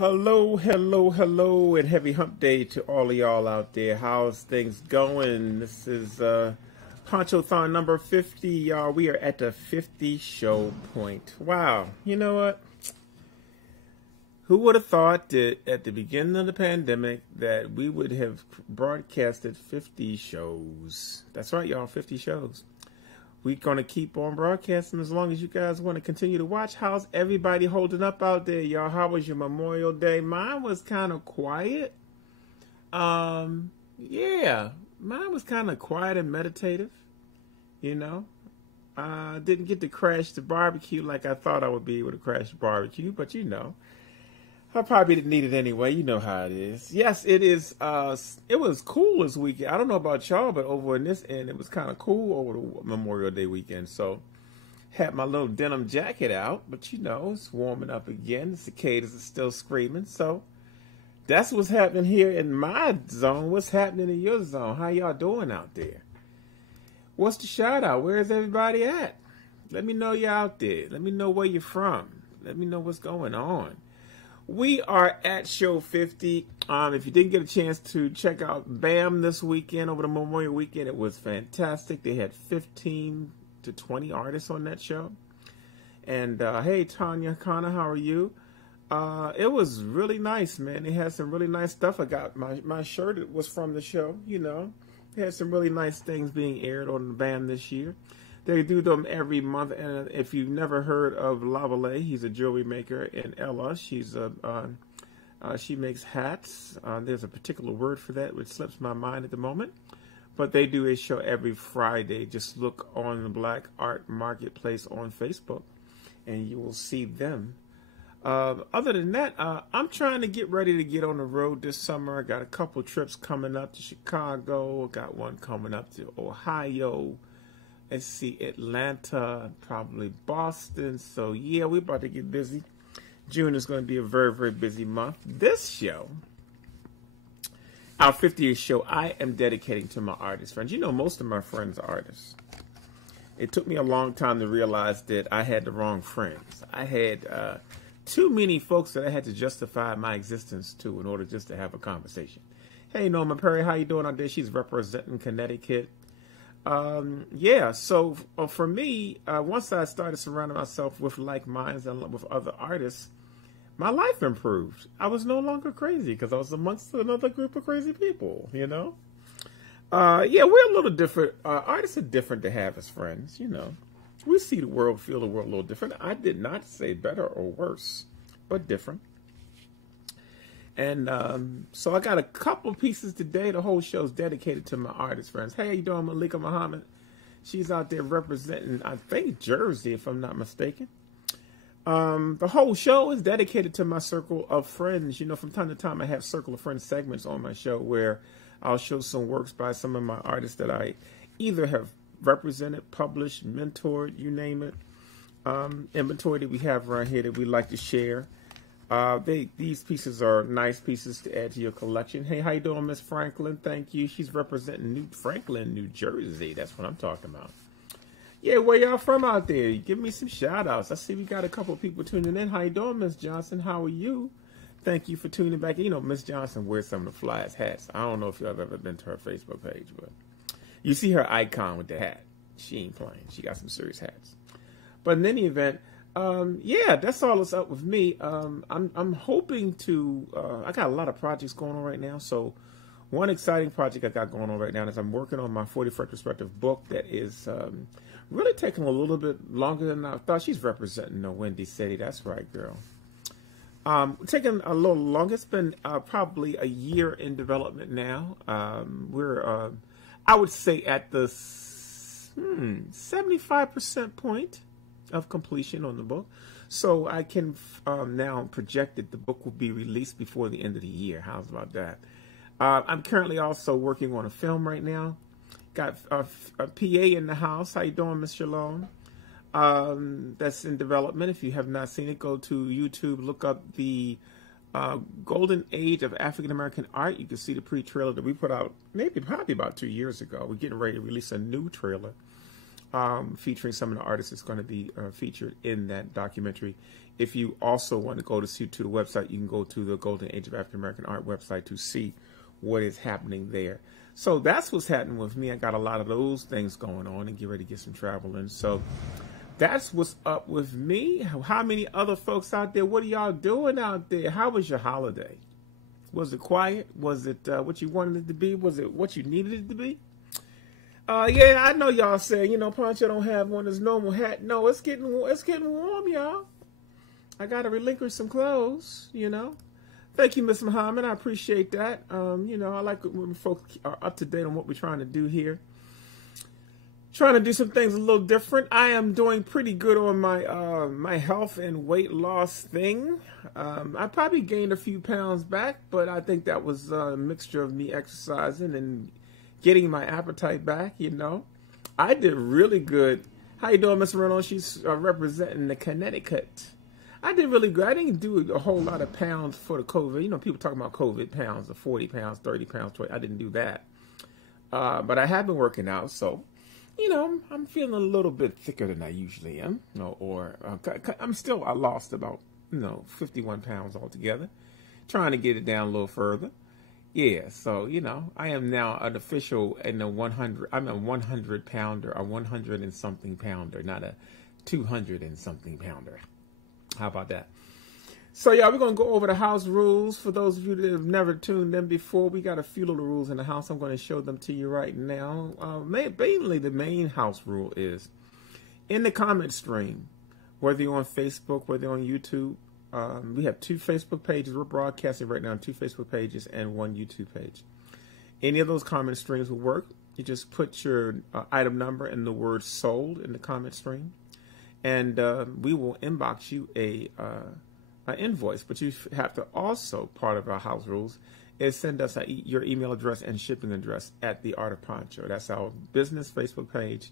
Hello, hello, hello, and happy hump day to all of y'all out there. How's things going? This is Ponchothon number 50, y'all. We are at the 50 show point. Wow, you know what? Who would have thought that at the beginning of the pandemic that we would have broadcasted 50 shows? That's right, y'all, 50 shows. We're going to keep on broadcasting as long as you guys want to continue to watch. How's everybody holding up out there, y'all? How was your Memorial Day? Mine was kind of quiet. Yeah, mine was kind of quiet and meditative, you know. I didn't get to crash the barbecue like I thought I would be able to crash the barbecue, but you know. I probably didn't need it anyway. You know how it is. Yes, it is. It was cool this weekend. I don't know about y'all, but over in this end, it was kind of cool over the Memorial Day weekend. So, had my little denim jacket out, but you know, it's warming up again. The cicadas are still screaming. So, that's what's happening here in my zone. What's happening in your zone? How y'all doing out there? What's the shout out? Where's everybody at? Let me know you're out there. Let me know where you're from. Let me know what's going on. We are at show 50. If you didn't get a chance to check out BAM this weekend, over the Memorial weekend, it was fantastic. They had 15 to 20 artists on that show. And hey, Tanya Kana, how are you? It was really nice, man. They had some really nice stuff. I got my shirt. It was from the show, you know. They had some really nice things being aired on the BAM this year. They do them every month, and if you've never heard of Lavallée, he's a jewelry maker, and Ella, she's she makes hats. There's a particular word for that which slips my mind at the moment, but they do a show every Friday. Just look on the Black Art Marketplace on Facebook, and you will see them. Other than that, I'm trying to get ready to get on the road this summer. I got a couple trips coming up to Chicago. I got one coming up to Ohio. Let's see, Atlanta, probably Boston. So, yeah, we're about to get busy. June is going to be a very, very busy month. This show, our 50th show, I am dedicating to my artist friends. You know, most of my friends are artists. It took me a long time to realize that I had the wrong friends. I had too many folks that I had to justify my existence to in order just to have a conversation. Hey, Norma Perry, how you doing out there? She's representing Connecticut. Yeah, so for me, once I started surrounding myself with like minds and with other artists, my life improved. I was no longer crazy because I was amongst another group of crazy people, you know? Yeah, we're a little different. Artists are different to have as friends, you know? We see the world, feel the world a little different. I did not say better or worse, but different. And so I got a couple pieces today. The whole show is dedicated to my artist friends. Hey, how you doing, Malika Muhammad? She's out there representing, I think, Jersey, if I'm not mistaken. The whole show is dedicated to my circle of friends. You know, from time to time, I have Circle of Friends segments on my show where I'll show some works by some of my artists that I either have represented, published, mentored, you name it. Inventory that we have around here that we like to share. These pieces are nice pieces to add to your collection. Hey, how you doing, Miss Franklin? Thank you. She's representing New Franklin, New Jersey. That's what I'm talking about. Yeah, where y'all from out there? Give me some shout outs. I see we got a couple of people tuning in. How you doing, Miss Johnson? How are you? Thank you for tuning back. You know, Miss Johnson wears some of the flyest hats. I don't know if y'all have ever been to her Facebook page, but you see her icon with the hat. She ain't playing. She got some serious hats. But in any event, yeah, that's all that's up with me. I'm hoping to, I got a lot of projects going on right now. So one exciting project I got going on right now is I'm working on my 41st Perspective book that is really taking a little bit longer than I thought. She's representing Wendy City. That's right, girl. Taking a little longer. It's been probably a year in development now. We're, I would say, at the 75% point of completion on the book. So I can now project that the book will be released before the end of the year. How's about that? I'm currently also working on a film right now. Got a PA in the house. How you doing, Miss Shalom? That's in development. If you have not seen it, go to YouTube, look up the Golden Age of African American Art. You can see the pre-trailer that we put out probably about 2 years ago. We're getting ready to release a new trailer featuring some of the artists that's going to be featured in that documentary. If you also want to go to the website, you can go to the Golden Age of African American Art website to see what is happening there. So that's what's happening with me. I got a lot of those things going on and get ready to get some travel in. So that's what's up with me. How many other folks out there? What are y'all doing out there? How was your holiday? Was it quiet? Was it what you wanted it to be? Was it what you needed it to be? Yeah, I know y'all saying, Poncho don't have on his normal hat. No, it's getting warm, y'all. I got to relinquish some clothes, Thank you, Miss Muhammad. I appreciate that. I like it when folks are up to date on what we're trying to do here. Trying to do some things a little different. I am doing pretty good on my my health and weight loss thing. I probably gained a few pounds back, but I think that was a mixture of me exercising and getting my appetite back, I did really good. How you doing, Miss Reynolds? She's representing the Connecticut. I did really good. I didn't do a whole lot of pounds for the COVID. People talking about COVID pounds of 40 pounds, 30 pounds, 20. I didn't do that. But I have been working out, so, I'm feeling a little bit thicker than I usually am. I lost about, 51 pounds altogether. Trying to get it down a little further. Yeah, so, I am now an official in the 100. I'm a 100 pounder, a 100 and something pounder, not a 200 and something pounder. How about that? So, yeah, we're going to go over the house rules. For those of you that have never tuned in before, we got a few little rules in the house. I'm going to show them to you right now. Mainly, the main house rule is in the comment stream, whether you're on Facebook, whether you're on YouTube, we have 2 Facebook pages. We're broadcasting right now on 2 Facebook pages and 1 YouTube page. Any of those comment streams will work. You just put your item number and the word sold in the comment stream. And we will inbox you an invoice. But you have to also, part of our house rules, is send us your email address and shipping address at The Art of Poncho. That's our business Facebook page.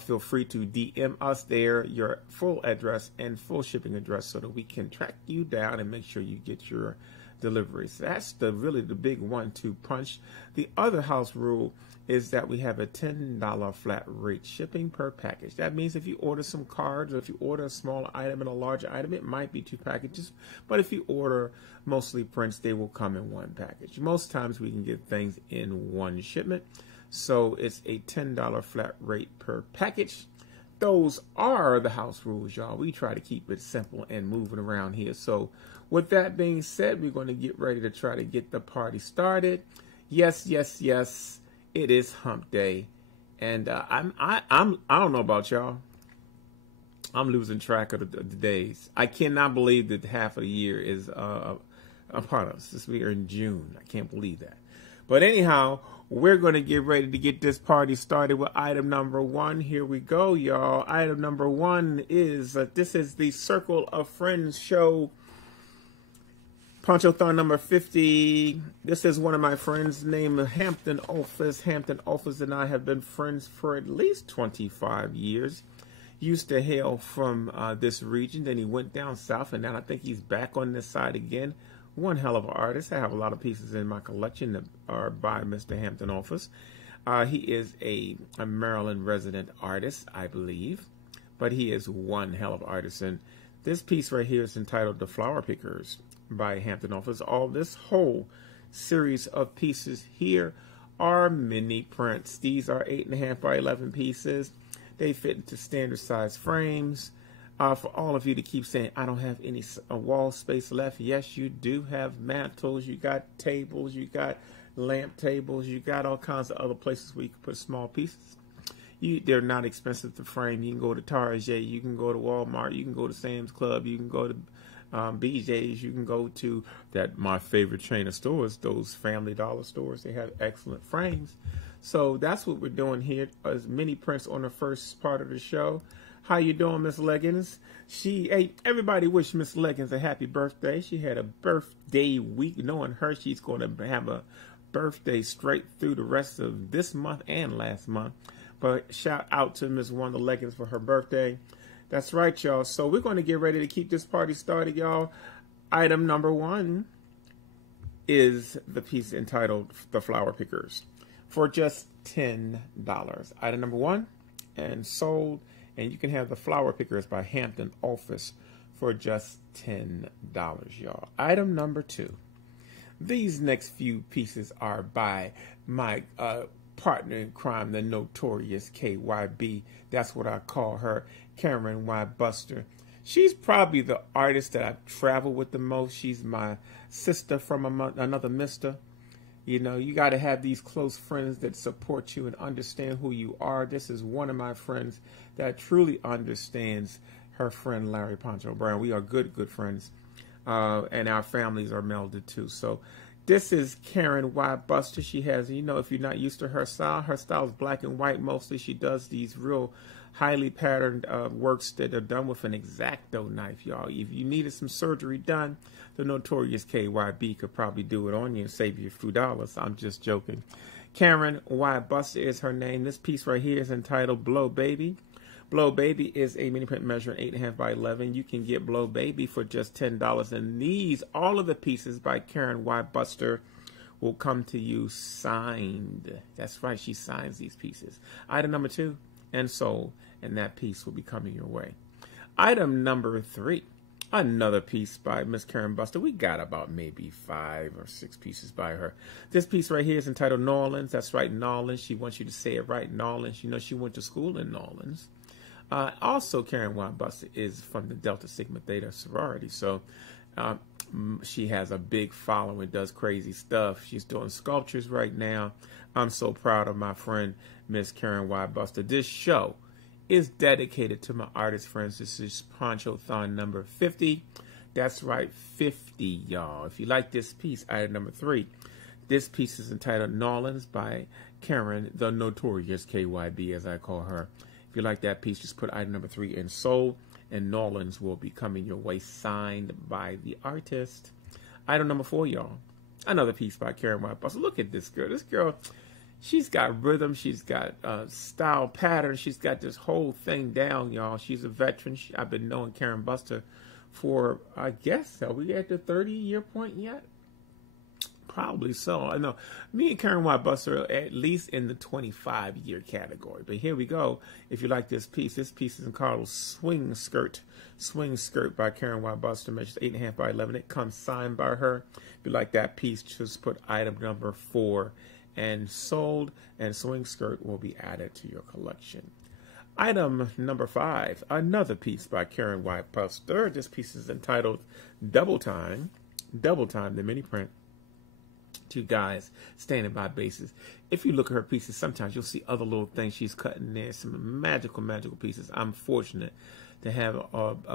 Feel free to DM us there, your full address and full shipping address, so that we can track you down and make sure you get your deliveries. That's really the big 1-2 punch. The other house rule is that we have a $10 flat rate shipping per package. That means if you order some cards or if you order a smaller item and a larger item, it might be 2 packages. But if you order mostly prints, they will come in 1 package. Most times we can get things in 1 shipment. So it's a $10 flat rate per package. Those are the house rules, y'all. We try to keep it simple and moving around here. So with that being said, we're going to get ready to try to get the party started. Yes, yes, yes. It is hump day. And I don't know about y'all. I'm losing track of the days. I cannot believe that half of the year is upon us. We are in June. I can't believe that. But anyhow, we're going to get ready to get this party started with item number 1. Here we go, y'all. Item number 1 is, this is the Circle of Friends show, Ponchothon number 50. This is one of my friends named Hampton Office. Hampton Office and I have been friends for at least 25 years. Used to hail from this region, then he went down south, and now I think he's back on this side again. One hell of an artist. I have a lot of pieces in my collection that are by Mr. Hampton Office. He is a Maryland resident artist, I believe, but he is one hell of an artist. And this piece right here is entitled The Flower Pickers by Hampton Office. This whole series of pieces here are mini prints. These are 8.5 by 11 pieces. They fit into standard size frames. For all of you to keep saying, I don't have any wall space left. Yes, you do have mantles. You got tables. You got lamp tables. You got all kinds of other places where you can put small pieces. They're not expensive to frame. You can go to Target. You can go to Walmart. You can go to Sam's Club. You can go to BJ's. You can go to my favorite chain of stores, those Family Dollar stores. They have excellent frames. So that's what we're doing here, as mini prints on the first part of the show. How you doing, Miss Leggins? Everybody wish Miss Leggins a happy birthday. She had a birthday week. Knowing her, she's going to have a birthday straight through the rest of this month and last month. But shout out to Miss Wanda Leggins for her birthday. That's right, y'all. So we're going to get ready to keep this party started, y'all. Item number 1 is the piece entitled The Flower Pickers for just $10. Item number 1 and sold. And you can have the flower pickers by Hampton Office for just $10, y'all. Item number 2. These next few pieces are by my partner in crime, the notorious KYB. That's what I call her, Karen Y. Buster. She's probably the artist that I've traveled with the most. She's my sister from another mister. You know, you got to have these close friends that support you and understand who you are. This is one of my friends that truly understands her friend Larry Poncho Brown. We are good friends, and our families are melded too. So this is Karen Y. Buster. She has, you know, if you're not used to her style is black and white mostly. She does these real highly patterned works that are done with an X-Acto knife, y'all. If you needed some surgery done, the notorious KYB could probably do it on you and save you a few dollars. I'm just joking. Karen Y. Buster is her name. This piece right here is entitled Blow Baby. Blow Baby is a mini print measuring 8.5 by 11. You can get Blow Baby for just $10. And these, all of the pieces by Karen Y. Buster, will come to you signed. That's right, she signs these pieces. Item number 2, and sold, and that piece will be coming your way. Item number 3, another piece by Miss Karen Buster. We got about maybe 5 or 6 pieces by her. This piece right here is entitled New Orleans. That's right, New Orleans. She wants you to say it right, New Orleans. You know, she went to school in New Orleans. Also, Karen Y. Buster is from the Delta Sigma Theta sorority, so she has a big following, does crazy stuff. She's doing sculptures right now. I'm so proud of my friend, Miss Karen Y. Buster. This show is dedicated to my artist friends. This is Ponchothon number 50. That's right, 50, y'all. If you like this piece, item number 3. This piece is entitled New Orleans by Karen, the notorious KYB, as I call her. If you like that piece, just put item number 3 in sold, and New Orleans will be coming your way, signed by the artist. Item number 4, y'all. Another piece by Karen Y. Buster. Look at this girl. This girl, she's got rhythm. She's got style pattern. She's got this whole thing down, y'all. She's a veteran. I've been knowing Karen Buster for, I guess, are we at the 30-year point yet? Probably so. I know me and Karen Y. Buster are at least in the 25-year category. But here we go. If you like this piece is entitled Swing Skirt. Swing Skirt by Karen Y. Buster, measures 8.5 by 11. It comes signed by her. If you like that piece, just put item number 4 and sold, and Swing Skirt will be added to your collection. Item number 5, another piece by Karen Y. Buster. This piece is entitled Double Time. Double Time, the mini print. 2 guys standing by bases. If you look at her pieces, sometimes you'll see other little things she's cutting there. Some magical pieces. I'm fortunate to have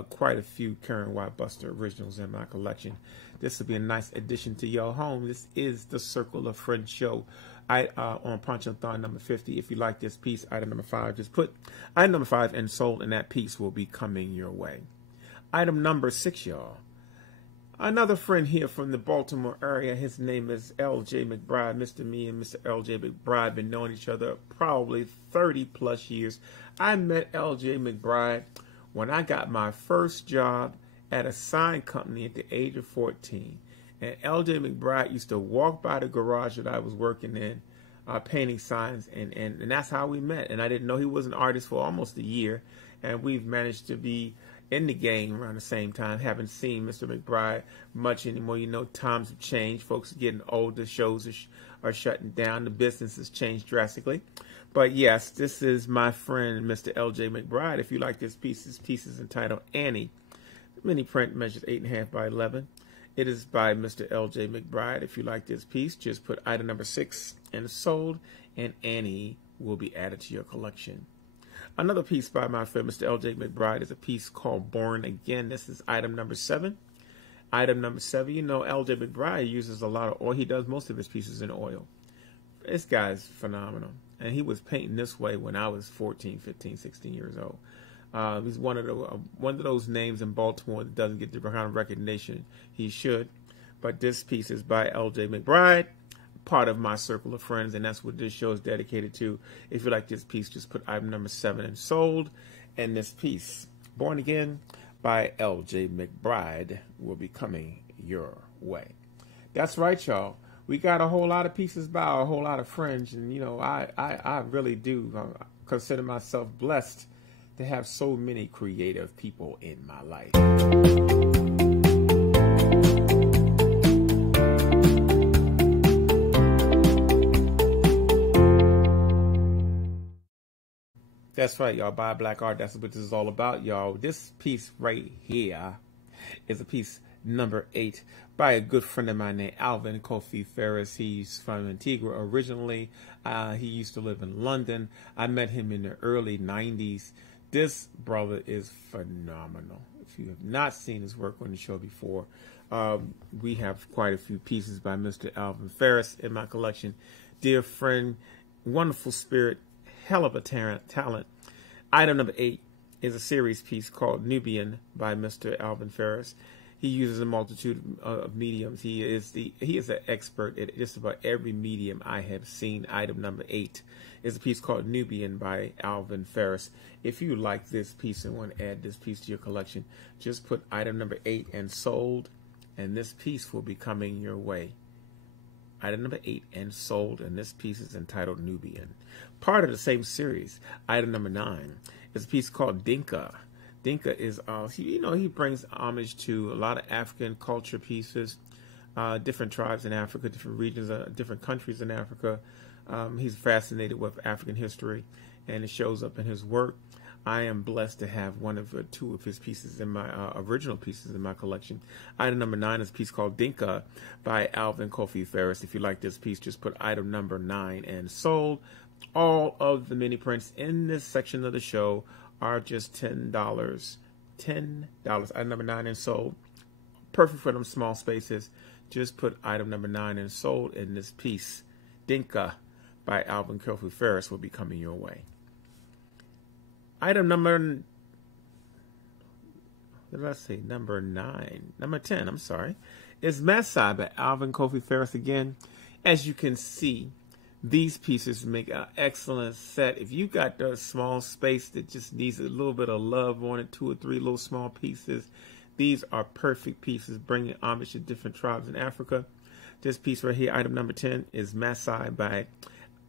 quite a few Karen Y. Buster originals in my collection. This will be a nice addition to your home. This is the Circle of Friends show on Ponchothon number 50. If you like this piece, item number 5, just put item number 5 and sold, and that piece will be coming your way. Item number 6, y'all. Another friend here from the Baltimore area. His name is L.J. McBride. Mr. Me and Mr. L.J. McBride been knowing each other probably 30 plus years. I met L.J. McBride when I got my first job at a sign company at the age of 14. And L.J. McBride used to walk by the garage that I was working in, painting signs, and that's how we met. And I didn't know he was an artist for almost a year, and we've managed to be in the game around the same time. Haven't seen Mr. McBride much anymore. You know, times have changed. Folks are getting older. Shows are shutting down. The business has changed drastically. But yes, this is my friend, Mr. L.J. McBride. If you like this piece is entitled Annie. The mini print measures 8.5 by 11. It is by Mr. L.J. McBride. If you like this piece, just put item number 6 and sold, and Annie will be added to your collection. Another piece by my friend, Mr. L.J. McBride, is a piece called Born Again. This is item number 7. Item number 7, you know, L.J. McBride uses a lot of oil. He does most of his pieces in oil. This guy's phenomenal. And he was painting this way when I was 14, 15, 16 years old. He's one of those names in Baltimore that doesn't get the kind of recognition he should. But this piece is by L.J. McBride, part of my circle of friends, and that's what this show is dedicated to. If you like this piece, just put item number 7 and sold, and this piece, Born Again by L.J. McBride, will be coming your way. That's right, y'all. we got a whole lot of pieces by a whole lot of friends, and you know, I really do consider myself blessed to have so many creative people in my life. That's right, y'all. Buy black art. That's what this is all about, y'all. This piece right here is a piece number 8 by a good friend of mine named Alvin Kofi Ferris. He's from Antigua originally. He used to live in London. I met him in the early 90s. This brother is phenomenal. If you have not seen his work on the show before, we have quite a few pieces by Mr. Alvin Ferris in my collection. Dear friend, wonderful spirit, hell of a talent. Item number 8 is a series piece called Nubian by Mr. Alvin Ferris. He uses a multitude of mediums. He is an expert at just about every medium I have seen. Item number 8 is a piece called Nubian by Alvin Ferris. If you like this piece and want to add this piece to your collection, just put item number 8 and sold, and this piece will be coming your way. Item number 8 and sold, and this piece is entitled Nubian. Part of the same series, item number 9, is a piece called Dinka. Dinka is, he brings homage to a lot of African culture pieces, different tribes in Africa, different regions, different countries in Africa. He's fascinated with African history, and it shows up in his work. I am blessed to have two of his pieces in my original pieces in my collection. Item number 9 is a piece called Dinka by Alvin Kofi Ferris. If you like this piece, just put item number 9 and sold. All of the mini prints in this section of the show are just $10. $10. Item number 9 and sold. Perfect for them small spaces. Just put item number 9 and sold in this piece. Dinka by Alvin Kofi Ferris will be coming your way. Item number, number 10, I'm sorry, is Masai by Alvin Kofi Ferris again. As you can see, these pieces make an excellent set. If you got a small space that just needs a little bit of love on it, 2 or 3 little small pieces, these are perfect pieces, bringing homage to different tribes in Africa. This piece right here, item number 10, is Masai by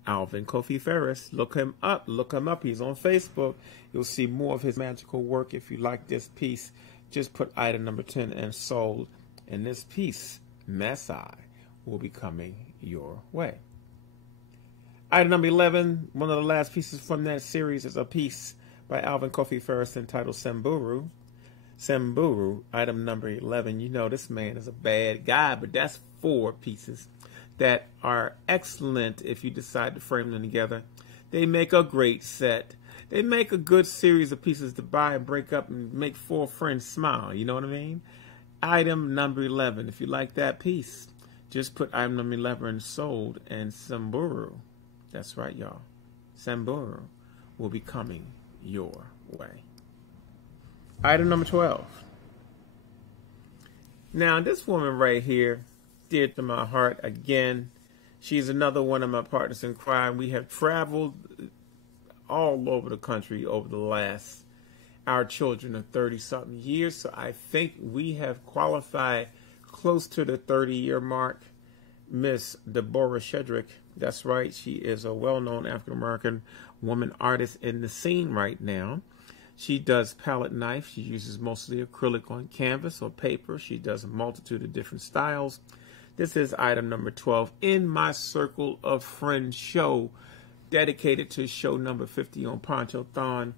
Alvin Kofi Ferris. Look him up. He's on Facebook. You'll see more of his magical work. If you like this piece, just put item number 10 and sold. And this piece, Masai, will be coming your way. Item number 11, one of the last pieces from that series, is a piece by Alvin Kofi Ferris entitled Samburu. Samburu, item number 11. You know this man is a bad guy, but that's 4 pieces that are excellent if you decide to frame them together. They make a great set. They make a good series of pieces to buy and break up and make 4 friends smile. You know what I mean? Item number 11. If you like that piece, just put item number 11 sold, and Samburu, that's right, y'all, Samburu will be coming your way. Item number 12. Now, this woman right here, dear to my heart again. She's another one of my partners in crime. We have traveled all over the country over the last, our children are 30-something years, so I think we have qualified close to the 30-year mark. Miss Deborah Shedrick, that's right, she is a well-known African-American woman artist in the scene right now. She does palette knife. She uses mostly acrylic on canvas or paper. She does a multitude of different styles. This is item number 12 in my Circle of Friends show, dedicated to show number 50 on Ponchothon.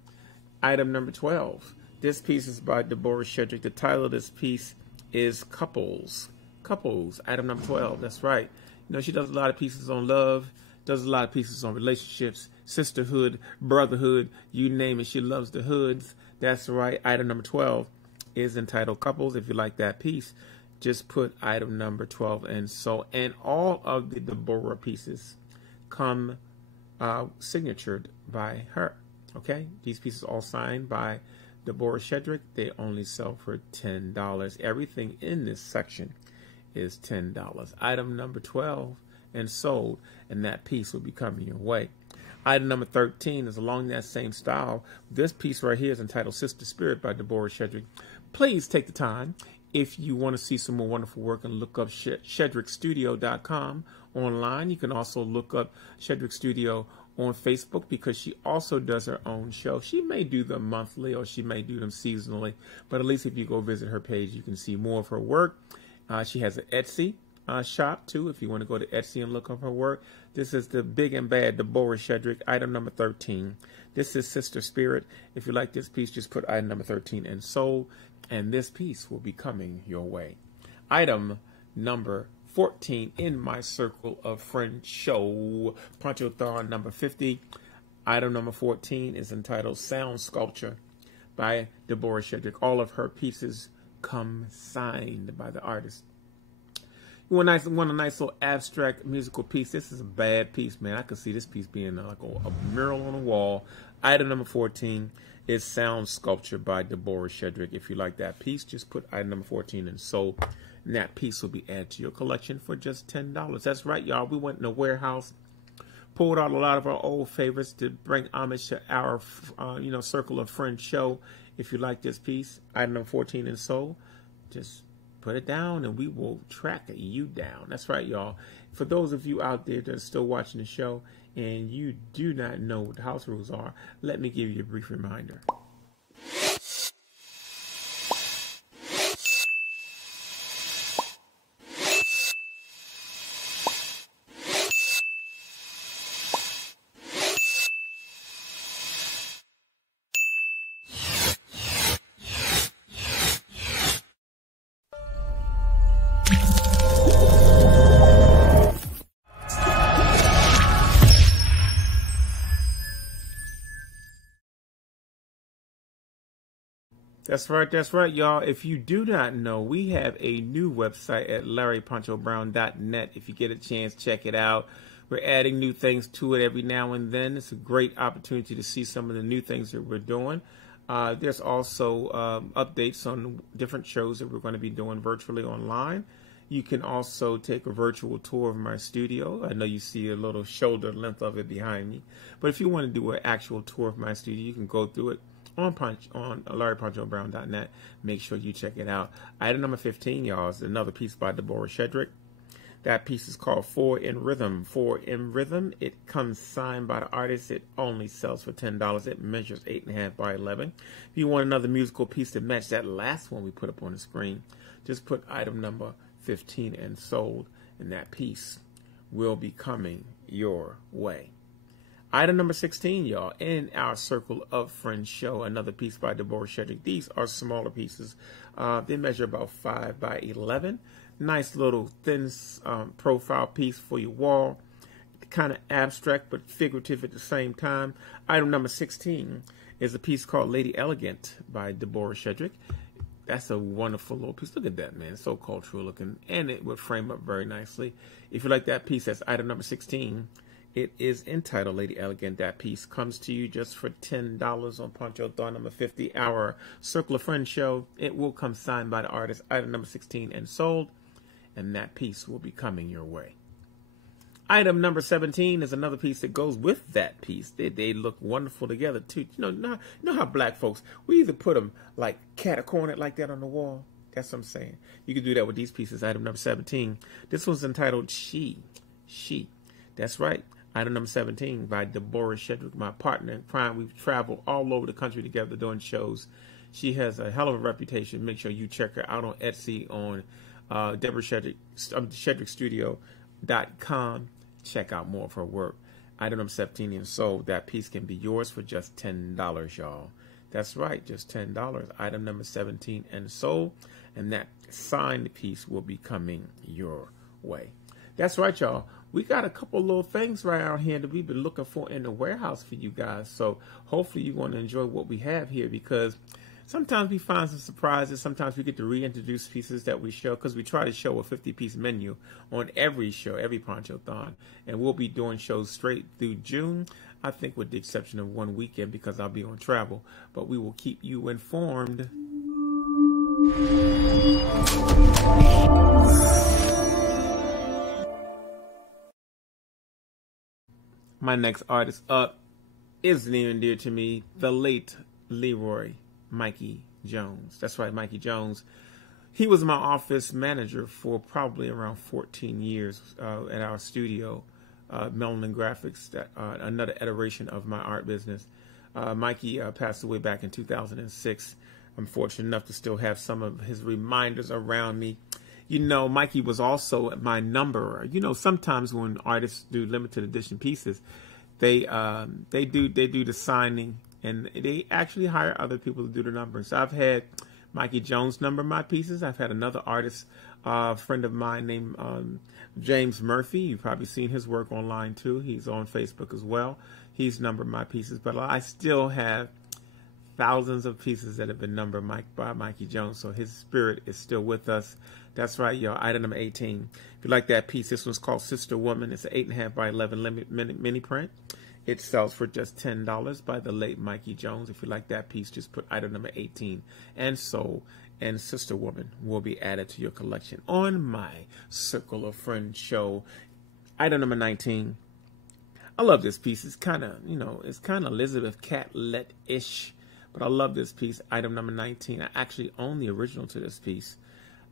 Item number 12. This piece is by Deborah Shedrick. The title of this piece is Couples. Couples, item number 12. That's right. You know, she does a lot of pieces on love, does a lot of pieces on relationships, sisterhood, brotherhood, you name it. She loves the hoods. That's right. Item number 12 is entitled Couples. If you like that piece, just put item number 12 and so. And all of the Deborah pieces come signatured by her. Okay? These pieces are all signed by Deborah Shedrick. They only sell for $10. Everything in this section is $10. Item number 12 and sold, and that piece will be coming your way. Item number 13 is along that same style. This piece right here is entitled Sister Spirit by Deborah Shedrick. Please take the time If you want to see some more wonderful work and look up ShedrickStudio.com online, you can also look up Shedrick Studio on Facebook because she also does her own show. She may do them monthly or she may do them seasonally, but at least if you go visit her page, you can see more of her work. She has an Etsy shop too if you want to go to Etsy and look up her work. This is the Big and Bad Deborah Shedrick, item number 13. This is Sister Spirit. If you like this piece, just put item number 13 and sold, and this piece will be coming your way. Item number 14 in my Circle of Friends show, Ponchothon number 50. Item number 14 is entitled Sound Sculpture by Deborah Shedrick. All of her pieces come signed by the artist. You want a nice little abstract musical piece? This is a bad piece, man. I could see this piece being like a mural on a wall. Item number 14 is Sound Sculpture by Deborah Shedrick. If you like that piece, just put item number 14 and sold, and that piece will be added to your collection for just $10. That's right, y'all. We went in the warehouse, pulled out a lot of our old favorites to bring homage to our, Circle of Friends show. If you like this piece, item number 14 and sold, just put it down and we will track you down. That's right, y'all. For those of you out there that are still watching the show and you do not know what the house rules are, let me give you a brief reminder. That's right, y'all. If you do not know, we have a new website at LarryPonchoBrown.net. If you get a chance, check it out. We're adding new things to it every now and then. It's a great opportunity to see some of the new things that we're doing. There's also updates on different shows that we're going to be doing virtually online. You can also take a virtual tour of my studio. I know you see a little shoulder length of it behind me. But if you want to do an actual tour of my studio, you can go through it on LarryPonchoBrown.net. Make sure you check it out. Item number 15, y'all, is another piece by Deborah Shedrick. That piece is called Four in Rhythm. Four in Rhythm. It comes signed by the artist. It only sells for $10. It measures 8.5 by 11. If you want another musical piece to match that last one we put up on the screen, just put item number 15 and sold, and that piece will be coming your way. Item number 16, y'all, in our Circle of Friends show, another piece by Deborah Shedrick. These are smaller pieces. They measure about 5 by 11. Nice little thin profile piece for your wall. Kind of abstract but figurative at the same time. Item number 16 is a piece called Lady Elegant by Deborah Shedrick. That's a wonderful little piece. Look at that, man. It's so cultural looking, and it would frame up very nicely. If you like that piece, that's item number 16. It is entitled Lady Elegant. That piece comes to you just for $10 on Ponchothon number 50, our Circle of Friends show. It will come signed by the artist, item number 16, and sold, and that piece will be coming your way. Item number 17 is another piece that goes with that piece. They look wonderful together, too. You know how black folks, we either put them like cat-a-cornered like that on the wall. That's what I'm saying. You can do that with these pieces. Item number 17. This one's entitled She. That's right. Item number 17 by Deborah Shedrick, my partner in crime. We've traveled all over the country together doing shows. She has a hell of a reputation. Make sure you check her out on Etsy, on Deborah Shedrick, ShedrickStudio.com. Check out more of her work. Item number 17 and sold. That piece can be yours for just $10, y'all. That's right, just $10. Item number 17 and sold. And that signed piece will be coming your way. That's right, y'all. We got a couple little things right out here that we've been looking for in the warehouse for you guys. So hopefully you're going to enjoy what we have here, because sometimes we find some surprises. Sometimes we get to reintroduce pieces that we show, because we try to show a 50-piece menu on every show, every Ponchothon. And we'll be doing shows straight through June, I think with the exception of one weekend because I'll be on travel. But we will keep you informed. My next artist up is near and dear to me, the late Leroy Mikey Jones. That's right, Mikey Jones. He was my office manager for probably around 14 years at our studio, Melanin Graphics, another iteration of my art business. Mikey passed away back in 2006. I'm fortunate enough to still have some of his reminders around me. You know, Mikey was also my numberer. You know, sometimes when artists do limited edition pieces, they do the signing, and they actually hire other people to do the numbering. So I've had Mikey Jones number my pieces. I've had another artist, friend of mine named James Murphy. You've probably seen his work online too. He's on Facebook as well. He's numbered my pieces, but I still have thousands of pieces that have been numbered by Mikey Jones. So his spirit is still with us. That's right, y'all. Item number 18. If you like that piece, this one's called Sister Woman. It's an 8.5 by 11 mini print. It sells for just $10 by the late Mikey Jones. If you like that piece, just put item number 18 and sold, and Sister Woman will be added to your collection on my Circle of Friends show. Item number 19. I love this piece. It's kind of, you know, it's kind of Elizabeth Catlett-ish, but I love this piece. Item number 19. I actually own the original to this piece.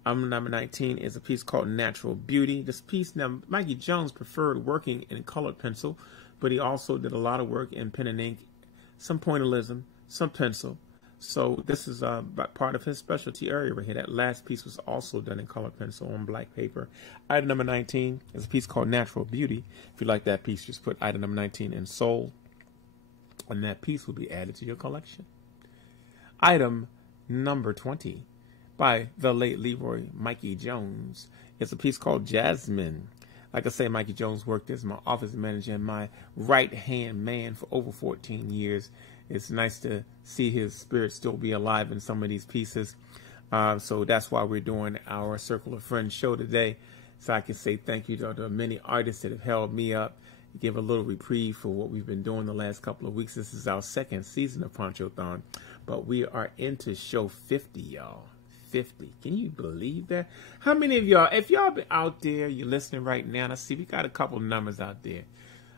Item number 19 is a piece called Natural Beauty. This piece, now, Mikey Jones preferred working in colored pencil, but he also did a lot of work in pen and ink, some pointillism, some pencil. So this is part of his specialty area right here. That last piece was also done in colored pencil on black paper. Item number 19 is a piece called Natural Beauty. If you like that piece, just put item number 19 in sold, and that piece will be added to your collection. Item number 20 by the late Leroy Mikey Jones is a piece called Jasmine. Like I say, Mikey Jones worked as my office manager and my right-hand man for over 14 years. It's nice to see his spirit still be alive in some of these pieces. So that's why we're doing our Circle of Friends show today. So I can say thank you to the many artists that have held me up, give a little reprieve for what we've been doing the last couple of weeks. This is our second season of Ponchothon, but we are into show 50, y'all. 50. Can you believe that? How many of y'all, if y'all been out there, you're listening right now, and I see we got a couple numbers out there.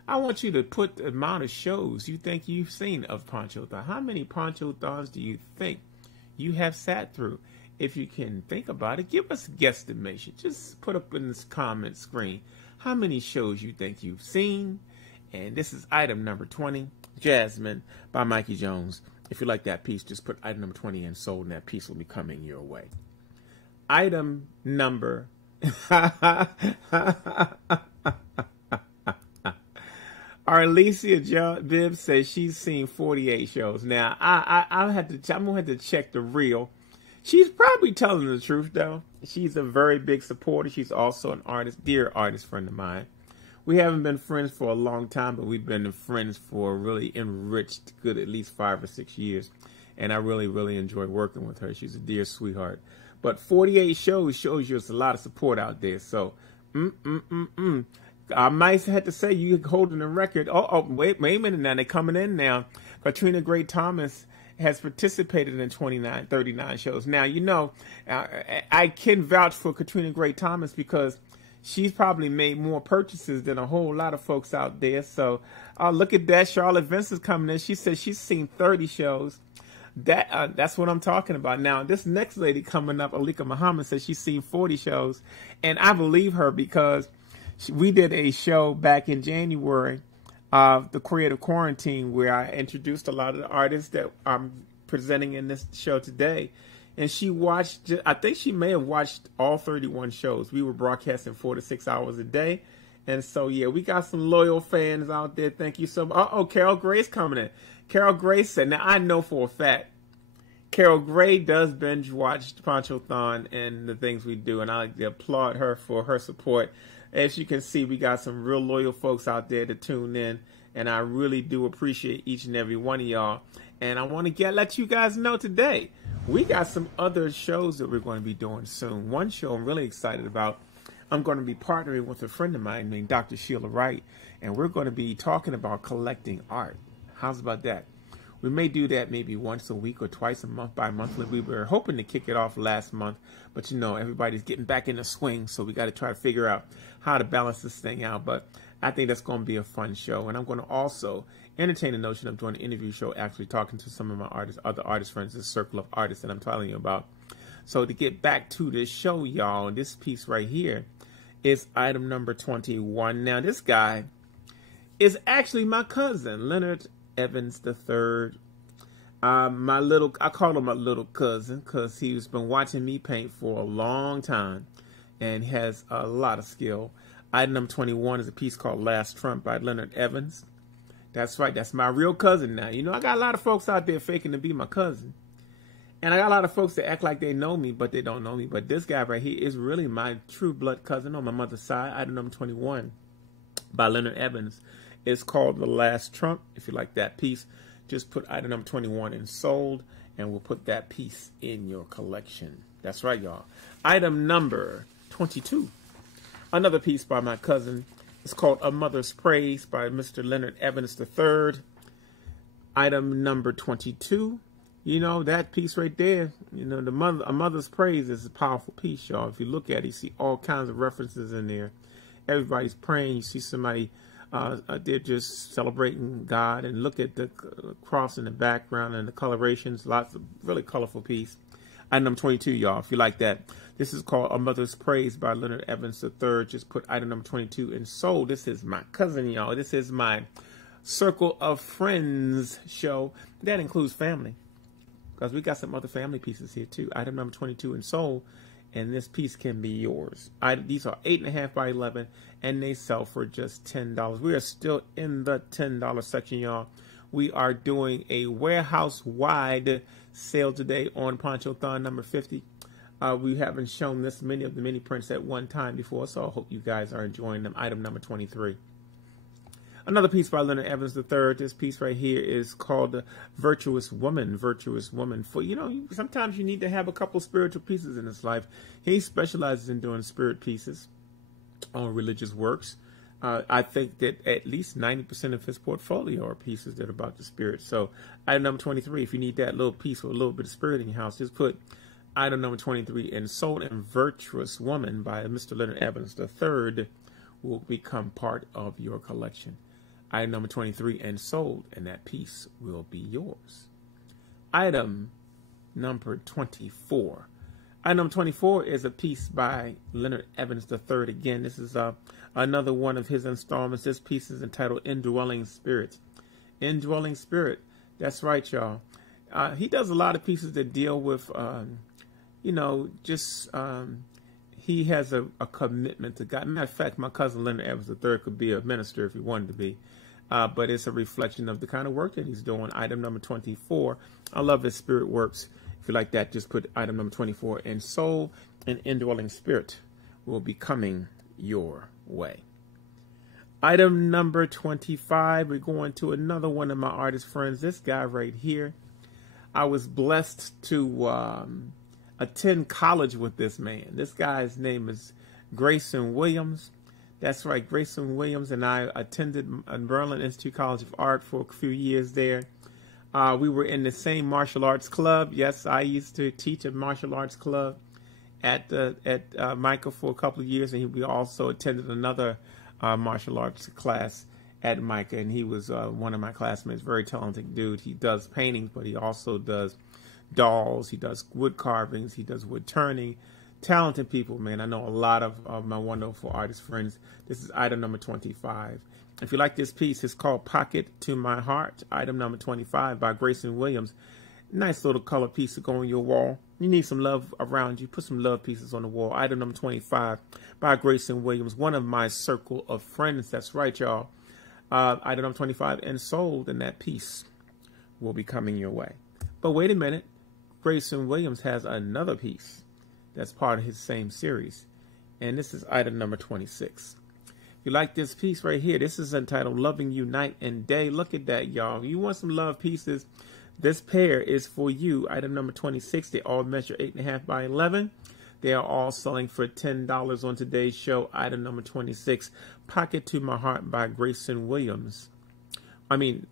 I want you to put the amount of shows you think you've seen of Ponchothon. How many Ponchothons do you think you have sat through? If you can think about it, give us a guesstimation. Just put up in this comment screen how many shows you think you've seen. And this is item number 20, Jasmine by Mikey Jones. If you like that piece, just put item number 20 in sold, and that piece will be coming your way. Item number... Arlesia Bibb says she's seen 48 shows. Now, I'm going to have to check the reel. She's probably telling the truth, though. She's a very big supporter. She's also an artist, dear artist friend of mine. We haven't been friends for a long time, but we've been friends for a really enriched, good, at least 5 or 6 years. And I really, really enjoy working with her. She's a dear sweetheart. But 48 shows shows you there's a lot of support out there. So, I might have to say you're holding the record. Wait a minute now. They're coming in now. Katrina Gray Thomas has participated in 39 shows. Now, you know, I can vouch for Katrina Gray Thomas because she's probably made more purchases than a whole lot of folks out there. So look at that. Charlotte Vince is coming in. She says she's seen 30 shows. That's what I'm talking about. Now, this next lady coming up, Alika Muhammad, says she's seen 40 shows. And I believe her because we did a show back in January of the Creative Quarantine where I introduced a lot of the artists that I'm presenting in this show today. And she watched, I think she may have watched all 31 shows. We were broadcasting 4 to 6 hours a day. And so, yeah, we got some loyal fans out there. Thank you so much. Oh, Carol Gray's coming in. Carol Gray said, now I know for a fact, Carol Gray does binge watch Ponchothon and the things we do. And I like to applaud her for her support. As you can see, we got some real loyal folks out there to tune in. And I really do appreciate each and every one of y'all. And I want to let you guys know today, we got some other shows that we're going to be doing soon. One show I'm really excited about, I'm going to be partnering with a friend of mine named Dr. Sheila Wright, and we're going to be talking about collecting art. How's about that? We may do that maybe once a week or twice a month bi-monthly. We were hoping to kick it off last month, but you know, everybody's getting back in the swing, so we got to try to figure out how to balance this thing out. But I think that's going to be a fun show, and I'm going to also entertain the notion of doing an interview show, actually talking to some of my other artist friends, this circle of artists that I'm telling you about. So to get back to the show, y'all, this piece right here is item number 21. Now, this guy is actually my cousin, Leonard Evans III. I call him my little cousin because he's been watching me paint for a long time and has a lot of skill. Item number 21 is a piece called Last Trump by Leonard Evans. That's right, that's my real cousin now. You know, I got a lot of folks out there faking to be my cousin. And I got a lot of folks that act like they know me, but they don't know me. But this guy right here is really my true blood cousin on my mother's side. Item number 21 by Leonard Evans. It's called The Last Trump. If you like that piece, just put item number 21 in sold, and we'll put that piece in your collection. That's right, y'all. Item number 22. Another piece by my cousin. It's called A Mother's Praise by Mr. Leonard Evans III. Item number 22. You know, that piece right there, you know, A Mother's Praise is a powerful piece, y'all. If you look at it, you see all kinds of references in there. Everybody's praying. You see somebody, they're just celebrating God. And look at the cross in the background and the colorations. Lots of really colorful piece. Item number 22, y'all, if you like that. This is called A Mother's Praise by Leonard Evans III. Just put item number 22 in sold. This is my cousin, y'all. This is my Circle of Friends show. That includes family, because we got some other family pieces here too. Item number 22 in sold, and this piece can be yours. These are 8.5 by 11, and they sell for just $10. We are still in the $10 section, y'all. We are doing a warehouse-wide sale today on Ponchothon number 50. We haven't shown this many of the mini prints at one time before, so I hope you guys are enjoying them. Item number 23. Another piece by Leonard Evans III. This piece right here is called Virtuous Woman. Virtuous Woman. For, you know, sometimes you need to have a couple spiritual pieces in this life. He specializes in doing spirit pieces on religious works. I think that at least 90% of his portfolio are pieces that are about the spirit. So item number 23, if you need that little piece with a little bit of spirit in your house, just put item number 23 in sold, and Virtuous Woman by Mr. Leonard Evans III will become part of your collection. Item number 23 and sold, and that piece will be yours. Item number 24. Item number 24 is a piece by Leonard Evans III. Again, this is another one of his installments. This piece is entitled Indwelling Spirit. Indwelling Spirit. That's right, y'all. He does a lot of pieces that deal with, you know, just he has a commitment to God. Matter of fact, my cousin Leonard Evans III could be a minister if he wanted to be. But it's a reflection of the kind of work that he's doing. Item number 24. I love his spirit works. If you like that, just put item number 24 in soul, and Indwelling Spirit will be coming your way. Item number 25. We're going to another one of my artist friends. This guy right here. I was blessed to attend college with this man. This guy's name is Grayson Williams. That's right, Grayson Williams, and I attended Berlin Institute College of Art for a few years there. We were in the same martial arts club. Yes, I used to teach a martial arts club at Micah for a couple of years, and we also attended another martial arts class at Micah, and he was one of my classmates. Very talented dude. He does paintings, but he also does dolls. He does wood carvings. He does wood turning. Talented people, man. I know a lot of my wonderful artist friends. This is item number 25. If you like this piece, it's called Pocket to My Heart. Item number 25 by Grayson Williams. Nice little color piece to go on your wall. You need some love around you. Put some love pieces on the wall. Item number 25 by Grayson Williams. One of my circle of friends. That's right, y'all. Item number 25 and sold, and that piece will be coming your way. But wait a minute. Grayson Williams has another piece that's part of his same series, and this is item number 26. If you like this piece right here, this is entitled Loving You Night and Day. Look at that, y'all. You want some love pieces? This pair is for you. Item number 26. They all measure 8.5 by 11. They are all selling for $10 on today's show. Item number 26, Pocket to My Heart by Grayson Williams.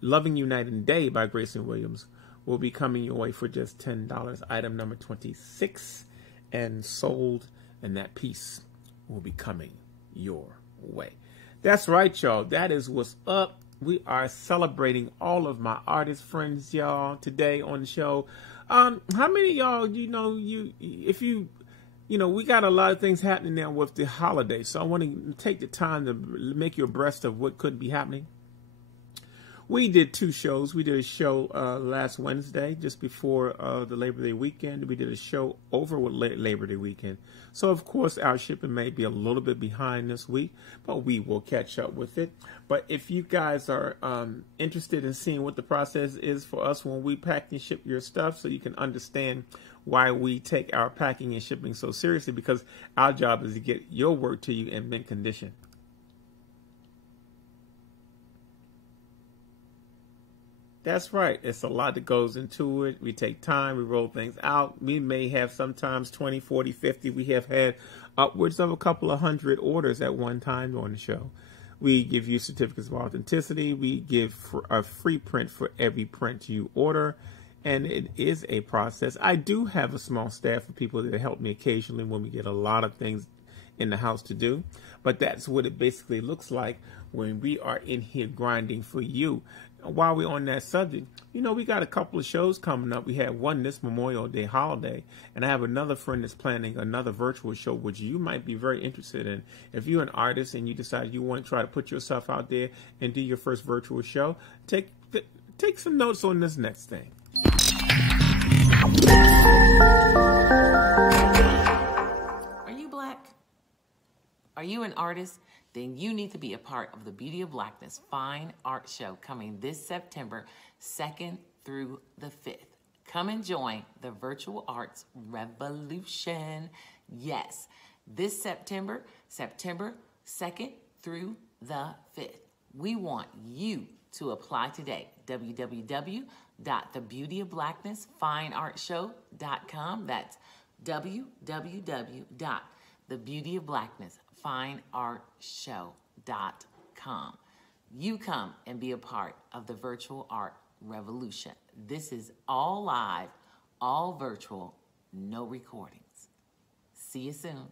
Loving You Night and Day by Grayson Williams will be coming your way for just $10. Item number 26 and sold, and that piece will be coming your way. That's right, y'all. That is what's up. We are celebrating all of my artist friends, y'all, today on the show. How many of y'all, if you, we got a lot of things happening now with the holidays. So I want to take the time to make you abreast of what could be happening. We did 2 shows. We did a show last Wednesday, just before the Labor Day weekend. We did a show over with Labor Day weekend. So, of course, our shipping may be a little bit behind this week, but we will catch up with it. But if you guys are interested in seeing what the process is for us when we pack and ship your stuff, so you can understand why we take our packing and shipping so seriously, because our job is to get your work to you in mint condition. That's right. It's a lot that goes into it. We take time. We roll things out. We may have sometimes 20, 40, 50. We have had upwards of a couple of hundred orders at one time on the show. We give you certificates of authenticity. We give a free print for every print you order. And it is a process. I do have a small staff of people that help me occasionally when we get a lot of things in the house to do. But that's what it basically looks like when we are in here grinding for you. While we're on that subject, we got a couple of shows coming up. We had one this Memorial Day holiday, and I have another friend that's planning another virtual show, which you might be very interested in. If you're an artist and you decide you want to try to put yourself out there and do your first virtual show, take some notes on this next thing. Are you Black? Are you an artist? Then you need to be a part of the Beauty of Blackness Fine Art Show coming this September 2nd through the 5th. Come and join the virtual arts revolution. Yes, this September 2nd through the 5th. We want you to apply today. www.thebeautyofblacknessfineartshow.com. That's www.thebeautyofblacknessfineartshow.com. You come and be a part of the virtual art revolution. This is all live, all virtual, no recordings. See you soon.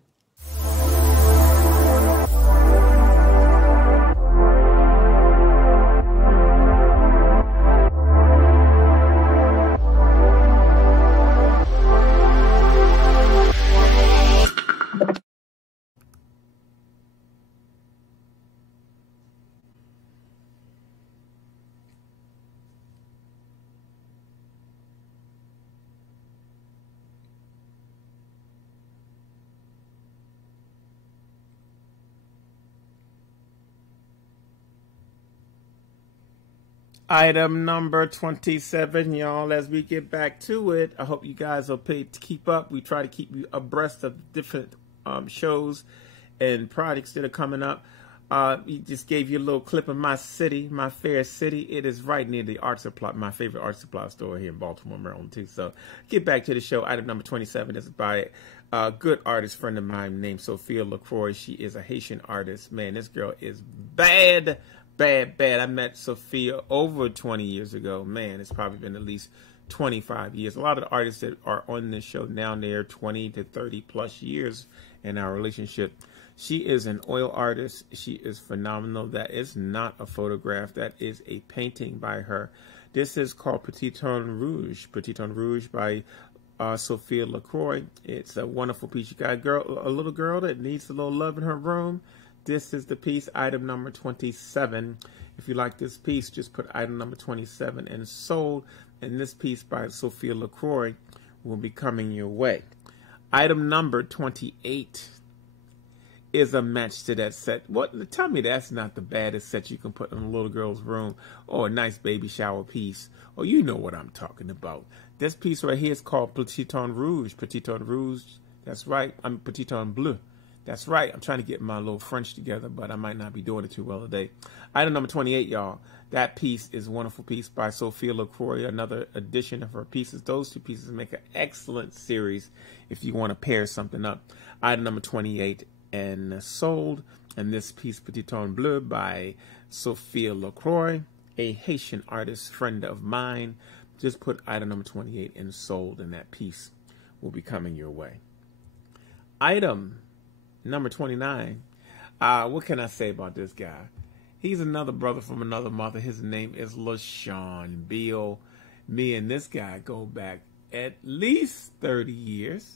Item number 27, y'all, as we get back to it. I hope you guys are paid to keep up. We try to keep you abreast of different shows and projects that are coming up. He just gave you a little clip of my city, my fair city. It is right near the art supply, my favorite art supply store here in Baltimore, Maryland, too. So get back to the show. Item number 27 is by a good artist friend of mine named Sophia LaCroix. She is a Haitian artist. Man, this girl is bad. I met Sophia over 20 years ago. Man, it's probably been at least 25 years. A lot of the artists that are on this show now, they're 20 to 30 plus years in our relationship. She is an oil artist. She is phenomenal. That is not a photograph. That is a painting by her. This is called Ponchothon Rouge. Ponchothon Rouge by Sophia LaCroix. It's a wonderful piece. You got a little girl that needs a little love in her room. This is the piece, item number 27. If you like this piece, just put item number 27 and sold. And this piece by Sophia LaCroix will be coming your way. Item number 28 is a match to that set. What? Tell me that's not the baddest set you can put in a little girl's room, or a nice baby shower piece. Oh, you know what I'm talking about. This piece right here is called Ponchothon Rouge. Ponchothon Rouge, that's right. I'm Ponchothon Bleu. That's right. I'm trying to get my little French together, but I might not be doing it too well today. Item number 28, y'all. That piece is a wonderful piece by Sophia LaCroix, another edition of her pieces. Those two pieces make an excellent series if you want to pair something up. Item number 28 and sold. And this piece, Ponchothon Bleu by Sophia LaCroix, a Haitian artist friend of mine. Just put item number 28 and sold, and that piece will be coming your way. Item number 29. What can I say about this guy? He's another brother from another mother. His name is LaShawn Beal. Me and this guy go back at least 30 years.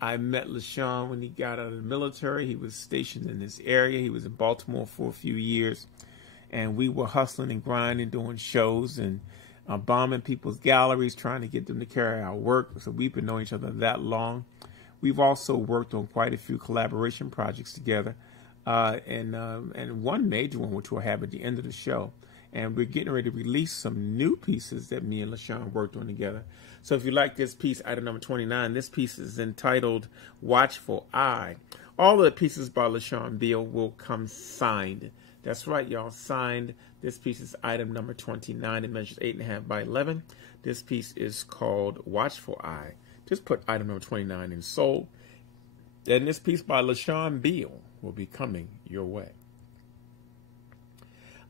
I met LaShawn when he got out of the military. He was stationed in this area. He was in Baltimore for a few years. And we were hustling and grinding, doing shows and bombing people's galleries, trying to get them to carry our work. So we've been knowing each other that long. We've also worked on quite a few collaboration projects together. And one major one, which we'll have at the end of the show. And we're getting ready to release some new pieces that me and LaShawn worked on together. So if you like this piece, item number 29, this piece is entitled Watchful Eye. All of the pieces by LaShawn Beal will come signed. That's right, y'all, signed. This piece is item number 29. It measures 8.5 by 11. This piece is called Watchful Eye. Just put item number 29 in sold. And this piece by LaShawn Beal will be coming your way.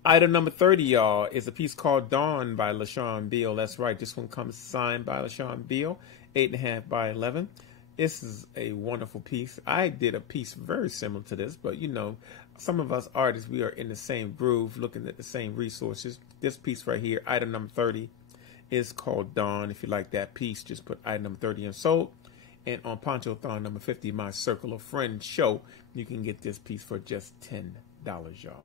Item number 30, y'all, is a piece called Dawn by LaShawn Beal. That's right. This one comes signed by LaShawn Beal, 8.5 by 11. This is a wonderful piece. I did a piece very similar to this, but, you know, some of us artists, we are in the same groove, looking at the same resources. This piece right here, item number 30, is called Dawn. If you like that piece, just put item number 30 in sold. And on Ponchothon number 50, my Circle of Friends show, you can get this piece for just $10, y'all.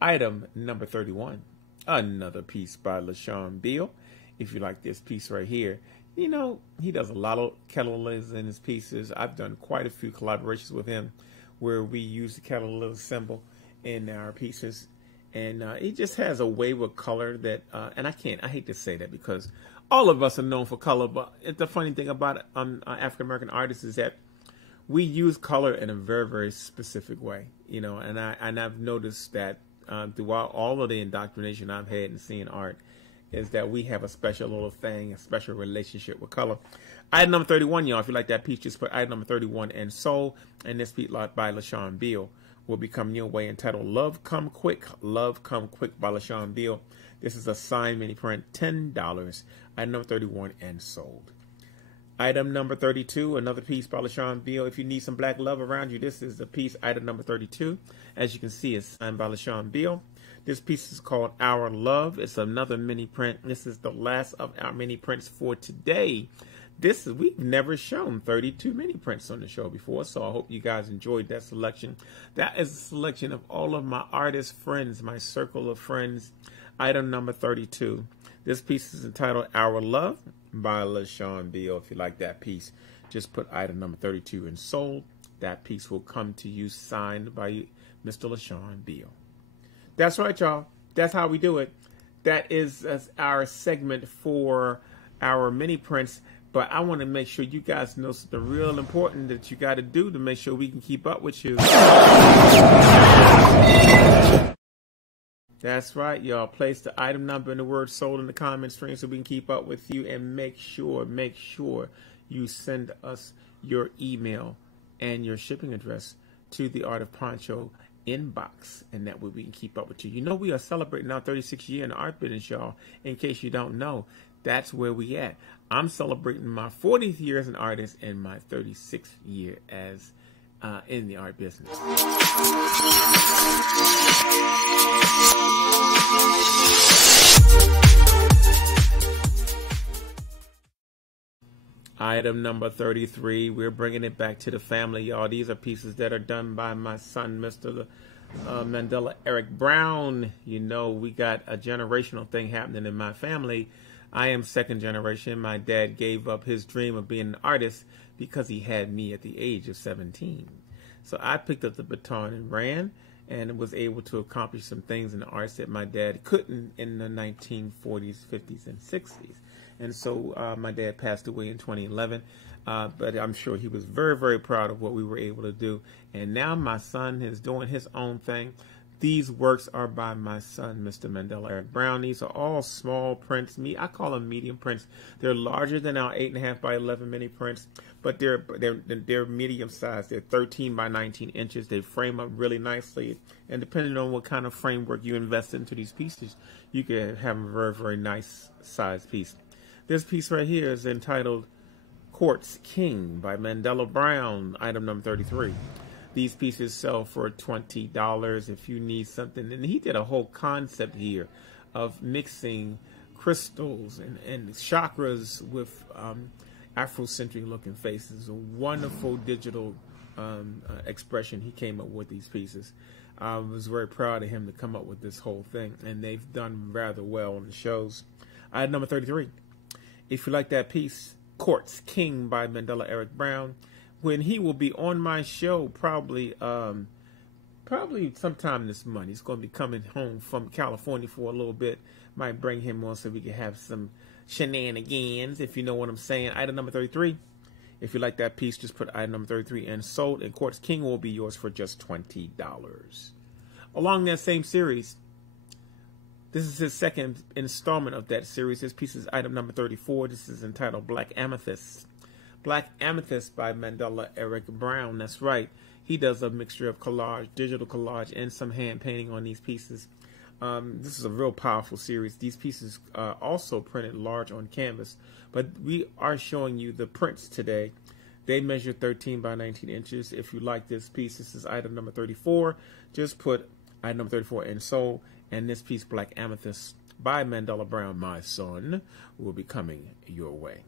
Item number 31, another piece by LaShawn Beal. If you like this piece right here, you know, he does a lot of kettle lids in his pieces. I've done quite a few collaborations with him where we use the kettle lid symbol in our pieces. And he just has a way with color that, and I hate to say that because all of us are known for color, but the funny thing about African-American artists is that we use color in a very, very specific way, you know, and I've noticed that throughout all of the indoctrination I've had in seeing art is that we have a special little thing, a special relationship with color. Item number 31, y'all, if you like that piece, just put item number 31 in sold. And this piece by LaShawn Beal will be coming your way entitled Love Come Quick. Love Come Quick by LaShawn Beal. This is a signed mini print, $10. Item number 31 and sold. Item number 32, another piece by LaShawn Beal. If you need some black love around you, this is the piece, item number 32. As you can see, it's signed by LaShawn Beal. This piece is called Our Love. It's another mini print. This is the last of our mini prints for today. We've never shown 32 mini prints on the show before, so I hope you guys enjoyed that selection. That is a selection of all of my artist friends, my circle of friends. Item number 32. This piece is entitled Our Love by LaShawn Beal. If you like that piece, just put item number 32 in sold. That piece will come to you signed by Mr. LaShawn Beal. That's right, y'all. That's how we do it. That is our segment for our mini prints. But I want to make sure you guys know something real important that you got to do to make sure we can keep up with you. That's right, y'all. Place the item number and the word sold in the comment string so we can keep up with you, and make sure you send us your email and your shipping address to the Art of Poncho inbox, and that way we can keep up with you. You know, we are celebrating our 36th year in the art business, y'all. In case you don't know, that's where we at. I'm celebrating my 40th year as an artist and my 36th year as in the art business. Item number 33, we're bringing it back to the family, y'all. These are pieces that are done by my son, Mr. Mandela Eric Brown. You know, we got a generational thing happening in my family. I am second generation. My dad gave up his dream of being an artist because he had me at the age of 17. So I picked up the baton and ran, and was able to accomplish some things in the arts that my dad couldn't in the 1940s, 50s, and 60s. And so my dad passed away in 2011, but I'm sure he was very, very proud of what we were able to do. And now my son is doing his own thing. These works are by my son, Mr. Mandela Eric Brown. These are all small prints. I call them medium prints. They're larger than our 8.5 by 11 mini prints, but they're medium size. They're 13 by 19 inches. They frame up really nicely. And depending on what kind of framework you invest into these pieces, you can have a very, very nice size piece. This piece right here is entitled Quartz King by Mandela Brown, item number 33. These pieces sell for $20 if you need something. And he did a whole concept here of mixing crystals and chakras with Afrocentric looking faces. A wonderful digital expression he came up with these pieces. I was very proud of him to come up with this whole thing, and they've done rather well on the shows. Item number 33. If you like that piece, Quartz King by Mandela Eric Brown. When he will be on my show, probably sometime this month. He's going to be coming home from California for a little bit. Might bring him on so we can have some shenanigans, if you know what I'm saying. Item number 33. If you like that piece, just put item number 33 in sold, and Quartz King will be yours for just $20. Along that same series, this is his second installment of that series. This piece is item number 34. This is entitled Black Amethyst. Black Amethyst by Mandela Eric Brown. That's right. He does a mixture of collage, digital collage, and some hand painting on these pieces. This is a real powerful series. These pieces are also printed large on canvas, but we are showing you the prints today. They measure 13 by 19 inches. If you like this piece, this is item number 34. Just put item number 34 in sold, and this piece, Black Amethyst by Mandela Brown, my son, will be coming your way.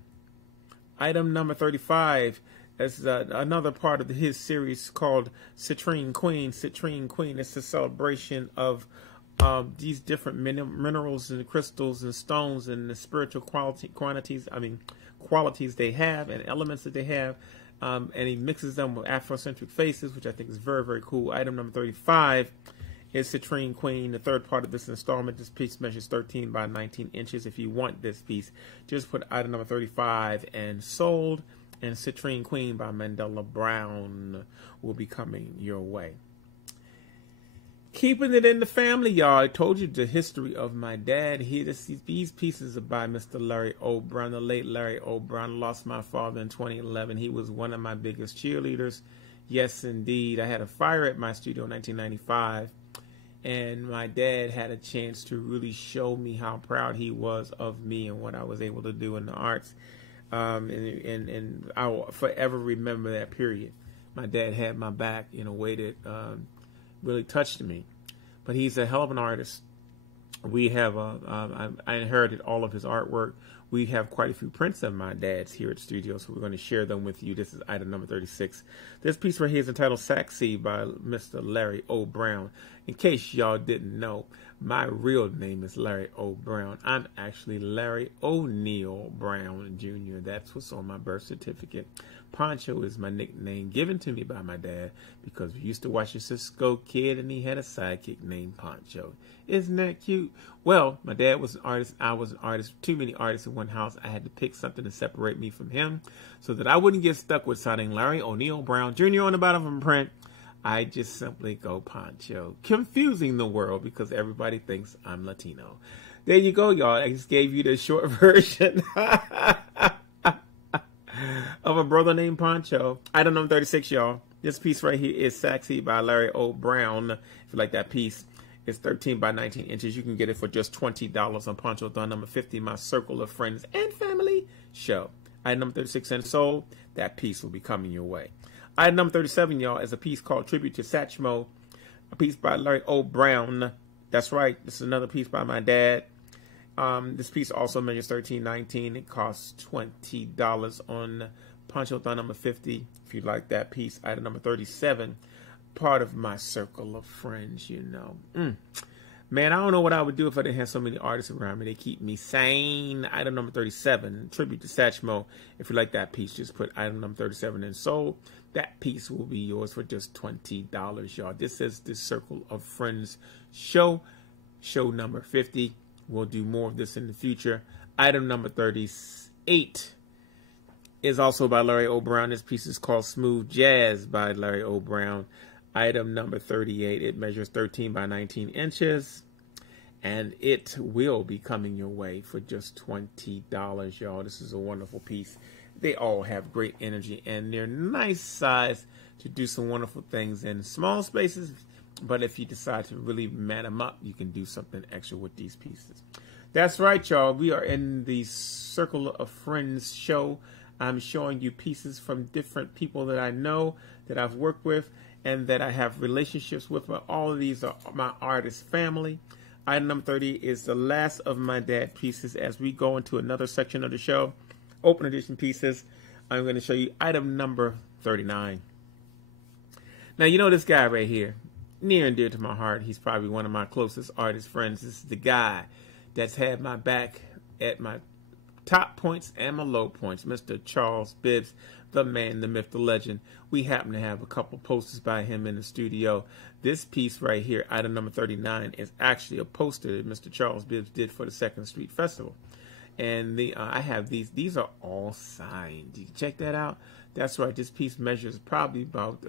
Item number 35 is another part of his series called Citrine Queen. Citrine Queen is a celebration of these different minerals and crystals and stones and the spiritual qualities they have and elements that they have, and he mixes them with Afrocentric faces, which I think is very, very cool. Item number 35 is Citrine Queen, the third part of this installment. This piece measures 13 by 19 inches. If you want this piece, just put item number 35 and sold, and Citrine Queen by Mandela Brown will be coming your way. Keeping it in the family, y'all. I told you the history of my dad. These pieces are by Mr. Larry O. Brown, the late Larry O. Brown. Lost my father in 2011. He was one of my biggest cheerleaders. Yes, indeed. I had a fire at my studio in 1995, and my dad had a chance to really show me how proud he was of me and what I was able to do in the arts. And I will forever remember that period. My dad had my back in a way that really touched me. But he's a hell of an artist. We have I inherited all of his artwork. We have quite a few prints of my dad's here at the studio, so we're going to share them with you. This is item number 36. This piece right here is entitled Saxy by Mr. Larry O. Brown. In case y'all didn't know, my real name is Larry O. Brown. I'm actually Larry O'Neal Brown Jr. That's what's on my birth certificate. Poncho is my nickname given to me by my dad because we used to watch the Cisco Kid and he had a sidekick named Poncho. Isn't that cute? Well, my dad was an artist. I was an artist. Too many artists in one house. I had to pick something to separate me from him so that I wouldn't get stuck with signing Larry O'Neal Brown Jr. on the bottom of a print. I just simply go Poncho, confusing the world because everybody thinks I'm Latino. There you go, y'all. I just gave you the short version of a brother named Poncho. Item number 36, y'all. This piece right here is Saxy by Larry O. Brown. If you like that piece, it's 13 by 19 inches. You can get it for just $20 on Ponchothon number 50, my Circle of Friends and Family show. Item number 36 and sold. That piece will be coming your way. Item number 37, y'all, is a piece called Tribute to Satchmo, a piece by Larry O. Brown. That's right. This is another piece by my dad. This piece also measures 13-19. It costs $20 on Ponchothon number 50. If you like that piece, item number 37, part of my circle of friends, you know. Man, I don't know what I would do if I didn't have so many artists around me. They keep me sane. Item number 37, Tribute to Satchmo. If you like that piece, just put item number 37 in sold. That piece will be yours for just $20, y'all. This is the Circle of Friends show number 50. We'll do more of this in the future. Item number 38 is also by Larry O. Brown. This piece is called Smooth Jazz by Larry O. Brown. Item number 38, it measures 13 by 19 inches. And it will be coming your way for just $20, y'all. This is a wonderful piece. They all have great energy, and they're nice size to do some wonderful things in small spaces. But if you decide to really man them up, you can do something extra with these pieces. That's right, y'all. We are in the Circle of Friends show. I'm showing you pieces from different people that I know, that I've worked with, and that I have relationships with. But all of these are my artist family. Item number 30 is the last of my dad pieces as we go into another section of the show. Open edition pieces. I'm going to show you item number 39. Now, you know this guy right here, near and dear to my heart. He's probably one of my closest artist friends. This is the guy that's had my back at my top points and my low points, Mr. Charles Bibbs, the man, the myth, the legend. We happen to have a couple posters by him in the studio. This piece right here, item number 39, is actually a poster that Mr. Charles Bibbs did for the 2nd Street Festival. And I have these. These are all signed. Did you check that out? That's right. This piece measures probably about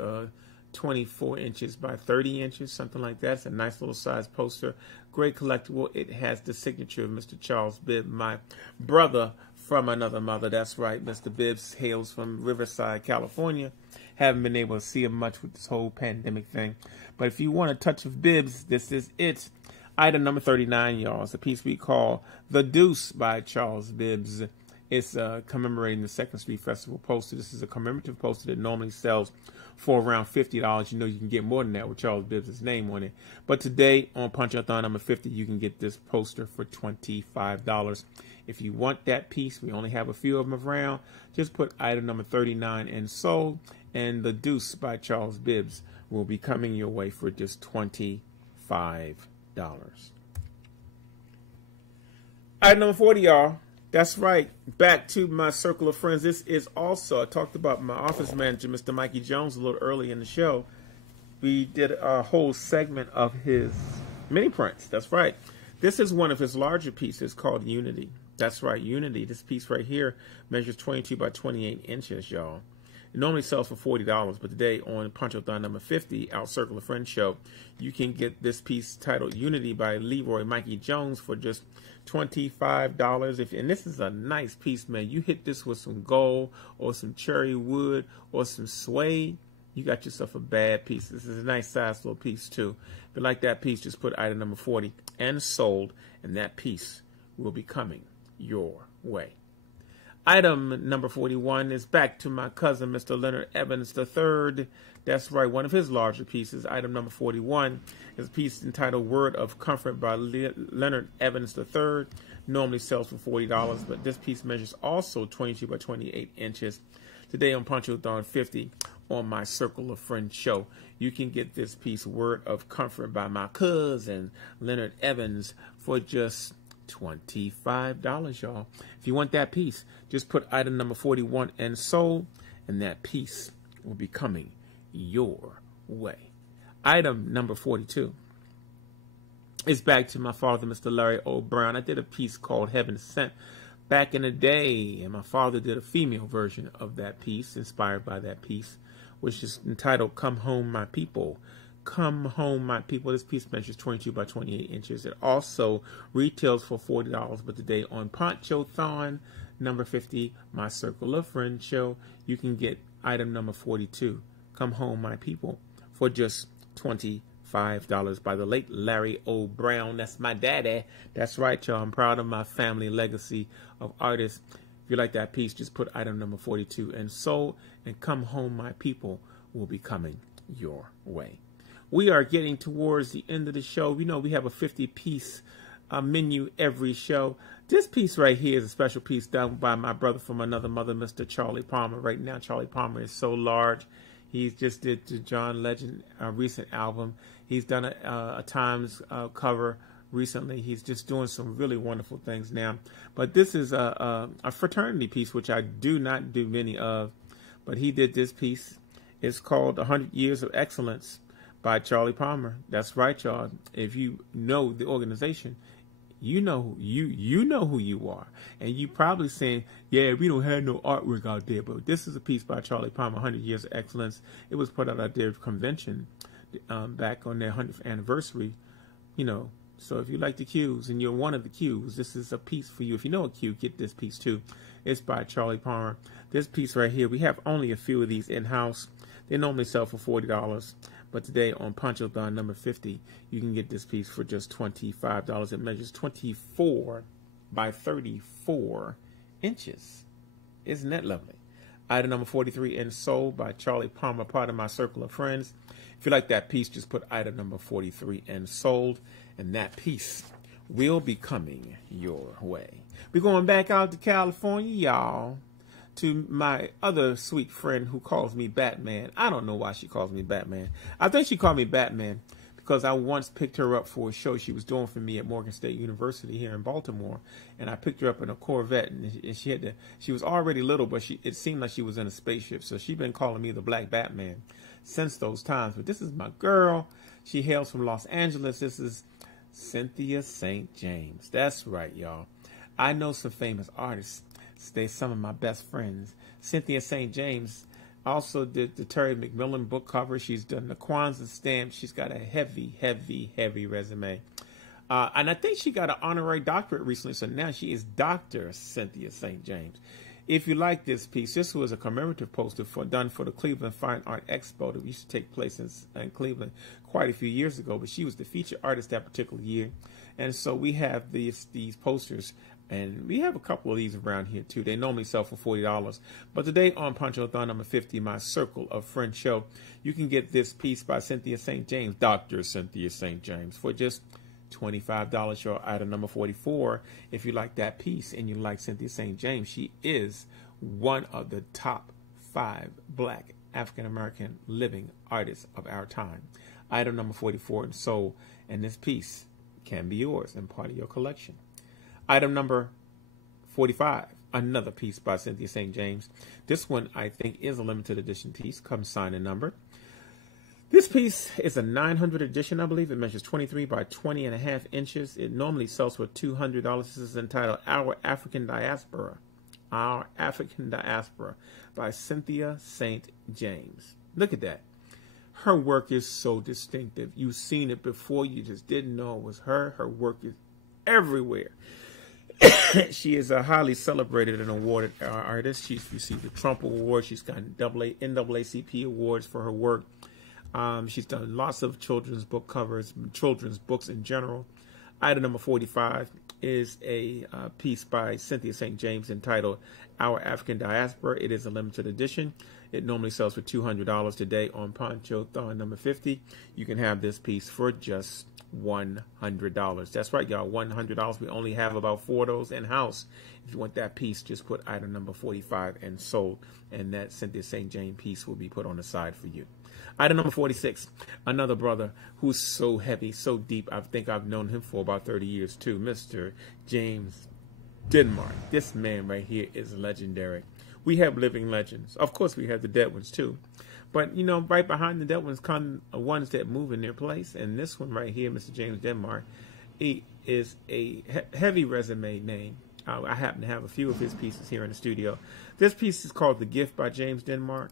24 inches by 30 inches, something like that. It's a nice little size poster. Great collectible. It has the signature of Mr. Charles Bibbs, my brother from another mother. That's right. Mr. Bibbs hails from Riverside, California. Haven't been able to see him much with this whole pandemic thing. But if you want a touch of Bibbs, this is it. Item number 39, y'all. It's a piece we call The Deuce by Charles Bibbs. It's commemorating the 2nd Street Festival poster. This is a commemorative poster that normally sells for around $50. You know you can get more than that with Charles Bibbs' name on it. But today on Ponchothon number 50, you can get this poster for $25. If you want that piece, we only have a few of them around. Just put item number 39 and sold, and The Deuce by Charles Bibbs will be coming your way for just $25. Item number 40, y'all. That's right. Back to my circle of friends. This is also, I talked about my office manager, Mr. Mikey Jones, a little early in the show. We did a whole segment of his mini prints. That's right. This is one of his larger pieces called Unity. That's right, Unity. This piece right here measures 22 by 28 inches, y'all. It normally sells for $40, but today on Ponchothon number 50, our Circle of Friends show, you can get this piece titled Unity by Leroy Mikey Jones for just $25. And this is a nice piece, man. You hit this with some gold or some cherry wood or some suede, you got yourself a bad piece. This is a nice size little piece too. If you like that piece, just put item number 40 and sold, and that piece will be coming your way. Item number 41 is back to my cousin, Mr. Leonard Evans III. That's right, one of his larger pieces. Item number 41 is a piece entitled Word of Comfort by Leonard Evans III. Normally sells for $40, but this piece measures also 22 by 28 inches. Today on Ponchothon 50 on my Circle of Friends show, you can get this piece, Word of Comfort by my cousin, Leonard Evans, for just $25, y'all. If you want that piece, just put item number 41 and sold, and that piece will be coming your way. Item number 42 is back to my father, Mr. Larry O. Brown. I did a piece called Heaven Sent back in the day, and my father did a female version of that piece, inspired by that piece, which is entitled Come Home, My People. Come Home, My People. This piece measures 22 by 28 inches. It also retails for $40, but today on Ponchothon number 50, my Circle of Friends show, you can get item number 42, Come Home, My People, for just $25 by the late Larry O. Brown. That's my daddy. That's right, y'all. I'm proud of my family legacy of artists. If you like that piece, just put item number 42 and sold, and Come Home, My People will be coming your way. We are getting towards the end of the show. We know we have a 50-piece menu every show. This piece right here is a special piece done by my brother from another mother, Mr. Charlie Palmer. Right now, Charlie Palmer is so large. He just did the John Legend recent album. He's done a Times cover recently. He's just doing some really wonderful things now. But this is a fraternity piece, which I do not do many of. But he did this piece. It's called 100 Years of Excellence by Charlie Palmer. That's right, y'all. If you know the organization, you know you know who you are. And you probably saying, yeah, we don't have no artwork out there. But this is a piece by Charlie Palmer, 100 Years of Excellence. It was put out at their convention back on their 100th anniversary. You know, so if you like the Qs and you're one of the Qs, this is a piece for you. If you know a Q, get this piece too. It's by Charlie Palmer. This piece right here, we have only a few of these in-house. They normally sell for $40. But today on Ponchothon number 50, you can get this piece for just $25. It measures 24 by 34 inches. Isn't that lovely? Item number 43, In Soul by Charlie Palmer, part of my circle of friends. If you like that piece, just put item number 43 in sold, and that piece will be coming your way. We're going back out to California, y'all, to my other sweet friend who calls me Batman. I don't know why she calls me Batman. I think she called me Batman because I once picked her up for a show she was doing for me at Morgan State University here in Baltimore, and I picked her up in a Corvette, and she was already little, but it seemed like she was in a spaceship, so she's been calling me the Black Batman since those times. But this is my girl. She hails from Los Angeles. This is Cynthia St. James. That's right, y'all. I know some famous artists. They're some of my best friends. Cynthia St. James also did the Terry McMillan book cover. She's done the Kwanzaa stamp. She's got a heavy, heavy, heavy resume. And I think she got an honorary doctorate recently, so now she is Dr. Cynthia St. James. If you like this piece, this was a commemorative poster done for the Cleveland Fine Art Expo that used to take place in Cleveland quite a few years ago, but she was the featured artist that particular year. And so we have these posters, and we have a couple of these around here too. They normally sell for $40. But today on Ponchothon number 50, my Circle of Friends show, you can get this piece by Cynthia St. James, Dr. Cynthia St. James, for just $25 for item number 44. If you like that piece and you like Cynthia St. James, she is one of the top 5 black African-American living artists of our time. Item number 44 in soul, and this piece can be yours and part of your collection. Item number 45, another piece by Cynthia St. James. This one, I think, is a limited edition piece. Comes signed and numbered. This piece is a 900 edition, I believe. It measures 23 by 20.5 inches. It normally sells for $200. This is entitled Our African Diaspora. Our African Diaspora by Cynthia St. James. Look at that. Her work is so distinctive. You've seen it before. You just didn't know it was her. Her work is everywhere. She is a highly celebrated and awarded artist. She's received the Trump Award. She's gotten NAACP awards for her work. She's done lots of children's book covers, children's books in general. Item number 45 is a piece by Cynthia St. James entitled Our African Diaspora. It is a limited edition. It normally sells for $200. Today on Ponchothon number 50, you can have this piece for just $100. That's right, y'all, $100. We only have about 4 of those in-house. If you want that piece, just put item number 45 and sold, and that Cynthia St. James piece will be put on the side for you. Item number 46, another brother who's so heavy, so deep, I think I've known him for about 30 years too, Mr. James Denmark. This man right here is legendary. We have living legends. Of course, we have the dead ones too. But, you know, right behind the dead ones come ones that move in their place. And this one right here, Mr. James Denmark, he is a heavy resume name. I happen to have a few of his pieces here in the studio. This piece is called The Gift by James Denmark.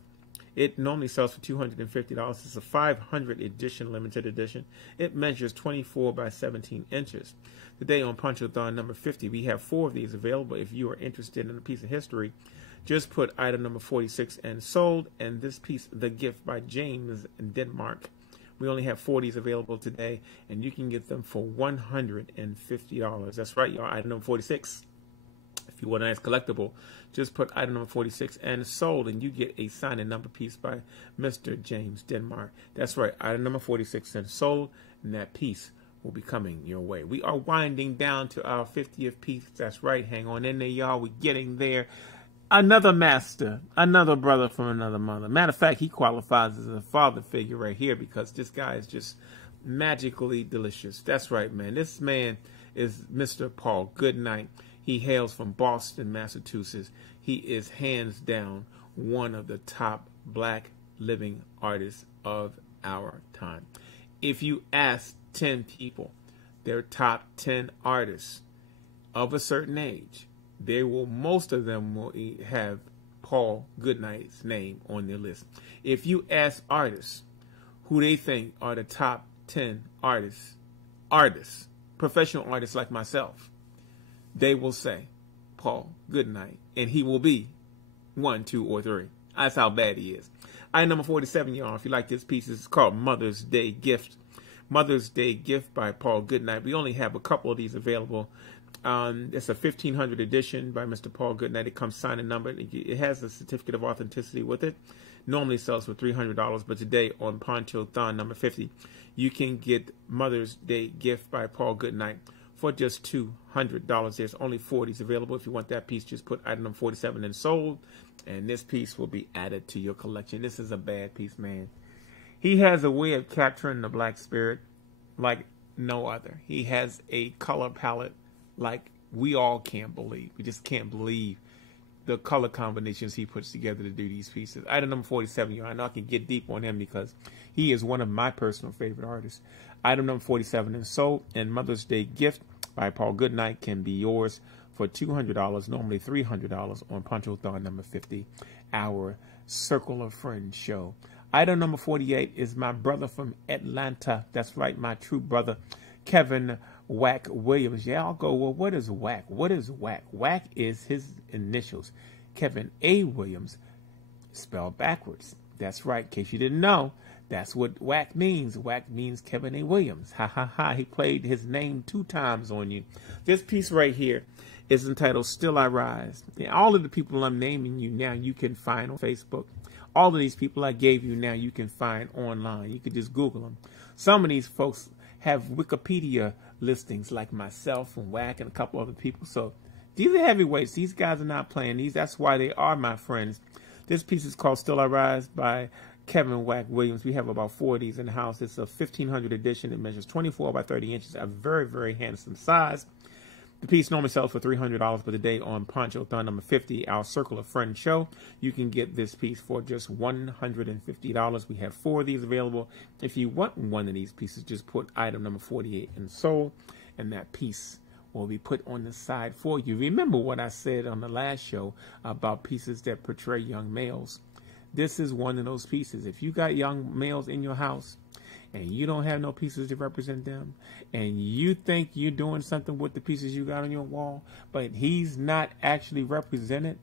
It normally sells for $250. It's a 500 edition, limited edition. It measures 24 by 17 inches. Today on Ponchothon number 50, we have 4 of these available. If you are interested in a piece of history, just put item number 46 and sold, and this piece, The Gift by James Denmark. We only have 4 of these available today, and you can get them for $150. That's right, y'all, item number 46. If you want a nice collectible, just put item number 46 and sold, and you get a signed and number piece by Mr. James Denmark. That's right, item number 46 and sold, and that piece will be coming your way. We are winding down to our 50th piece. That's right, hang on in there, y'all. We're getting there. Another master, another brother from another mother. Matter of fact, he qualifies as a father figure right here because this guy is just magically delicious. That's right, man. This man is Mr. Paul Goodnight. He hails from Boston, Massachusetts. He is hands down one of the top black living artists of our time. If you ask 10 people their top 10 artists of a certain age, most of them will have Paul Goodnight's name on their list. If you ask artists who they think are the top 10 artists, professional artists like myself, they will say Paul Goodnight, and he will be 1, 2, or 3. That's how bad he is. Item number 47, y'all. If you like this piece, it's called Mother's Day Gift. Mother's Day Gift by Paul Goodnight. We only have a couple of these available It's a 1500 edition by Mr. Paul Goodnight. It comes signed and numbered. It has a certificate of authenticity with it. Normally sells for $300, but today on Ponchothon number 50, you can get Mother's Day gift by Paul Goodnight for just $200. There's only 40s available. If you want that piece, just put item number 47 in sold, and this piece will be added to your collection. This is a bad piece, man. He has a way of capturing the black spirit like no other. He has a color palette like we all can't believe. We just can't believe the color combinations he puts together to do these pieces. Item number 47, I know I can get deep on him because he is one of my personal favorite artists. Item number 47 is sold, and Mother's Day gift by Paul Goodnight can be yours for $200, normally $300 on Ponchothon number 50, our Circle of Friends show. Item number 48 is my brother from Atlanta. That's right, my true brother, Kevin Wack Williams. Yeah, I'll go, well, what is Wack? What is Wack? Wack is his initials. Kevin A. Williams, spelled backwards. That's right, in case you didn't know. That's what Wack means. Wack means Kevin A. Williams. Ha, ha, ha. He played his name 2 times on you. This piece right here is entitled Still I Rise. And all of the people I'm naming you now, you can find on Facebook. All of these people I gave you now, you can find online. You can just Google them. Some of these folks have Wikipedia listings like myself and Wack and a couple other people. So these are heavyweights. These guys are not playing these. That's why they are my friends. This piece is called Still I Rise by Kevin Wack Williams. We have about 4 of these in the house. It's a 1500 edition. It measures 24 by 30 inches. A very, very handsome size. The piece normally sells for $300, but today on Ponchothon number 50, our Circle of Friends show, you can get this piece for just $150. We have 4 of these available. If you want one of these pieces, just put item number 48 in sold, and that piece will be put on the side for you. Remember what I said on the last show about pieces that portray young males. This is one of those pieces. If you got young males in your house, and you don't have no pieces to represent them, and you think you're doing something with the pieces you got on your wall, but he's not actually represented,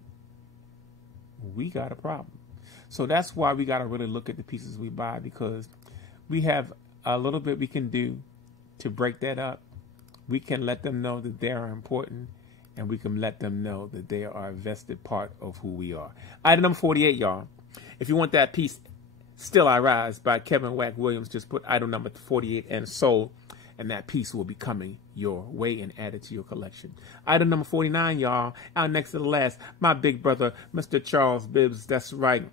we got a problem. So that's why we got to really look at the pieces we buy, because we have a little bit we can do to break that up. We can let them know that they are important, and we can let them know that they are a vested part of who we are. Item number 48, y'all. If you want that piece, Still I Rise by Kevin Wack Williams, just put item number 48 and sold, and that piece will be coming your way and added to your collection. Item number 49, y'all, out next to the last, my big brother, Mr. Charles Bibbs. That's right.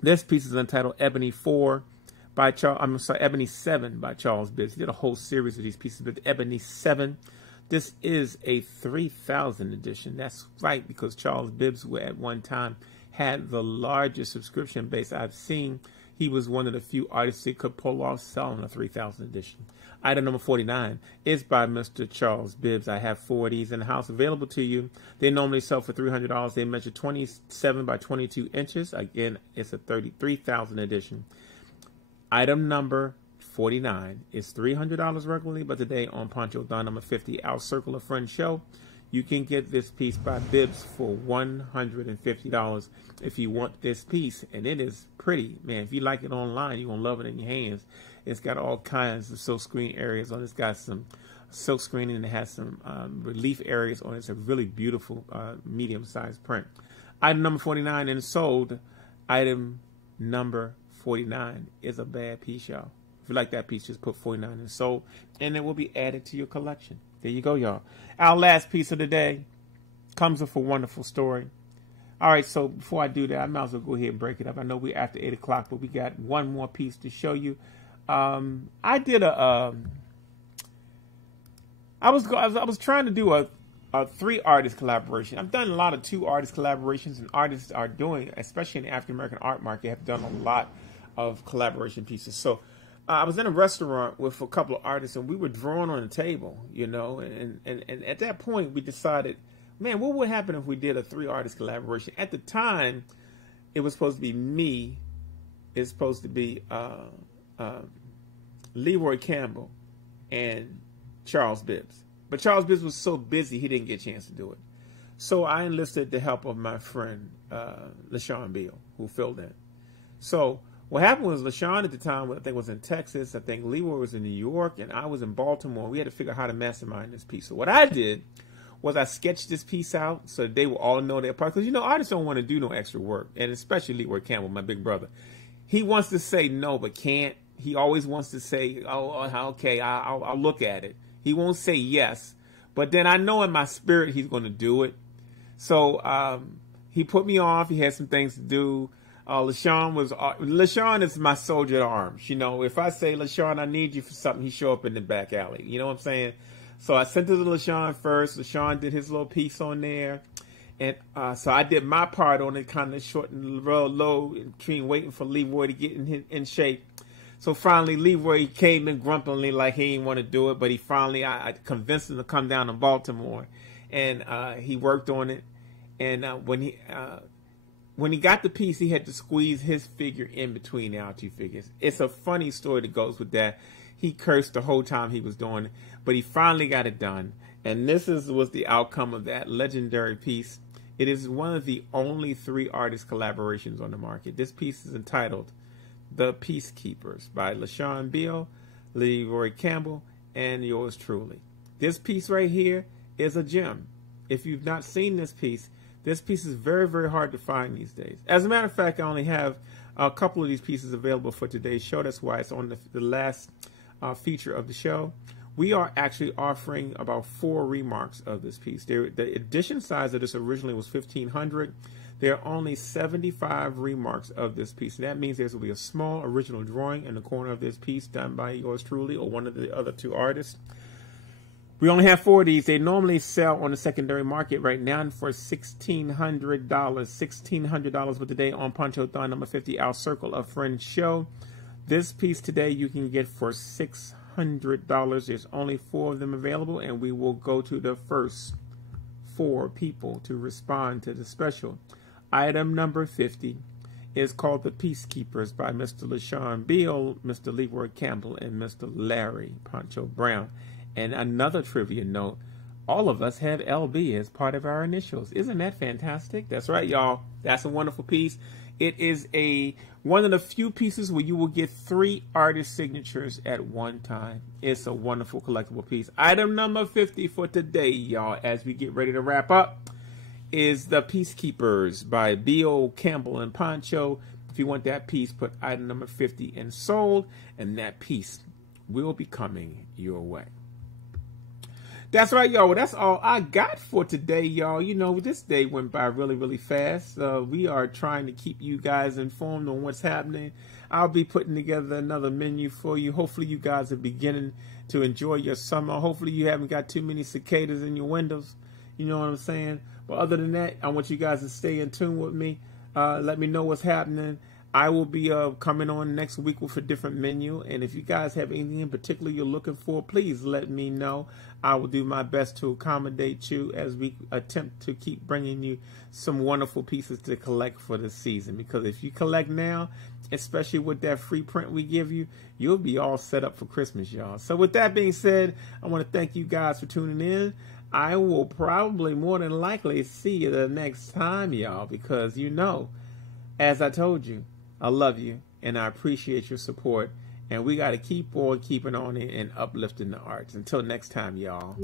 This piece is entitled Ebony 4 by Ebony 7 by Charles Bibbs. He did a whole series of these pieces, but Ebony 7. This is a 3000 edition. That's right, because Charles Bibbs at one time had the largest subscription base I've seen. He was one of the few artists that could pull off selling a 3000 edition. Item number 49 is by Mr. Charles Bibbs. I have 4 of these in the house available to you. They normally sell for $300. They measure 27 by 22 inches. Again, it's a 3000 edition. Item number 49 is $300 regularly, but today on Ponchothon number 50, our Circle of Friends show, you can get this piece by Bibbs for $150 if you want this piece. And it is pretty, man. If you like it online, you're going to love it in your hands. It's got all kinds of silk screen areas on it. It's got some silk screening, and it has some relief areas on it. It's a really beautiful medium-sized print. Item number 49 and sold. Item number 49 is a bad piece, y'all. If you like that piece, just put 49 and sold, and it will be added to your collection. There you go, y'all. Our last piece of the day comes with a wonderful story. All right, so before I do that, I might as well go ahead and break it up. I know we're after 8 o'clock, but we got one more piece to show you. I did I was trying to do a 3-artist collaboration. I've done a lot of 2-artist collaborations, and artists are doing, especially in the African American art market, have done a lot of collaboration pieces. So I was in a restaurant with a couple of artists, and we were drawing on the table, you know, and at that point we decided, man, what would happen if we did a 3-artist collaboration? At the time, it was supposed to be me, it's supposed to be Leroy Campbell and Charles Bibbs. But Charles Bibbs was so busy, he didn't get a chance to do it. So I enlisted the help of my friend, LaShawn Beal, who filled in. So what happened was LaShawn at the time, I think, was in Texas. I think Leroy was in New York, and I was in Baltimore. We had to figure out how to mastermind this piece. So what I did was I sketched this piece out so they will all know their part. Because, you know, artists don't want to do no extra work. And especially Leroy Campbell, my big brother. He wants to say no, but can't. He always wants to say, oh, okay, I'll look at it. He won't say yes. But then I know in my spirit he's going to do it. He put me off. He had some things to do. LaShawn is my soldier at arms. You know, if I say, LaShawn, I need you for something, he show up in the back alley. You know what I'm saying? So I sent it to LaShawn first. LaShawn did his little piece on there. And so I did my part on it, kind of short and real low, between waiting for Leroy to get in shape. So finally, Leroy came in grumpily like he didn't want to do it. But he finally, I convinced him to come down to Baltimore. And he worked on it. And when he got the piece, he had to squeeze his figure in between our two figures. It's a funny story that goes with that. He cursed the whole time he was doing it, but he finally got it done. And this was the outcome of that legendary piece. It is one of the only 3 artist collaborations on the market. This piece is entitled The Peacekeepers by LaShawn Beal, Leroy Campbell, and yours truly. This piece right here is a gem. If you've not seen this piece is very, very hard to find these days. As a matter of fact, I only have a couple of these pieces available for today's show. That's why it's on the last feature of the show. We are actually offering about 4 remarks of this piece. The edition size of this originally was 1,500. There are only 75 remarks of this piece. And that means there will be a small original drawing in the corner of this piece done by yours truly or one of the other 2 artists. We only have 4 of these. They normally sell on the secondary market right now for $1,600. $1,600 for today on Ponchothon number 50, our Circle of Friends show. This piece today you can get for $600. There's only 4 of them available, and we will go to the first 4 people to respond to the special. Item number 50 is called The Peacekeepers by Mr. LaShawn Beal, Mr. Leroy Campbell, and Mr. Larry Poncho Brown. And another trivia note, all of us have LB as part of our initials. Isn't that fantastic? That's right, y'all. That's a wonderful piece. It is one of the few pieces where you will get 3 artist signatures at one time. It's a wonderful collectible piece. Item number 50 for today, y'all, as we get ready to wrap up, is The Peacekeepers by B.O. Campbell and Poncho. If you want that piece, put item number 50 in sold, and that piece will be coming your way. That's right, y'all. Well, that's all I got for today, y'all. You know, this day went by really, really fast. We are trying to keep you guys informed on what's happening. I'll be putting together another menu for you. Hopefully, you guys are beginning to enjoy your summer. Hopefully, you haven't got too many cicadas in your windows. You know what I'm saying? But other than that, I want you guys to stay in tune with me. Let me know what's happening. I will be coming on next week with a different menu. And if you guys have anything in particular you're looking for, please let me know. I will do my best to accommodate you as we attempt to keep bringing you some wonderful pieces to collect for the season. Because if you collect now, especially with that free print we give you, you'll be all set up for Christmas, y'all. So with that being said, I want to thank you guys for tuning in. I will probably more than likely see you the next time, y'all, because you know, as I told you, I love you and I appreciate your support. And we got to keep on keeping on it and uplifting the arts. Until next time, y'all.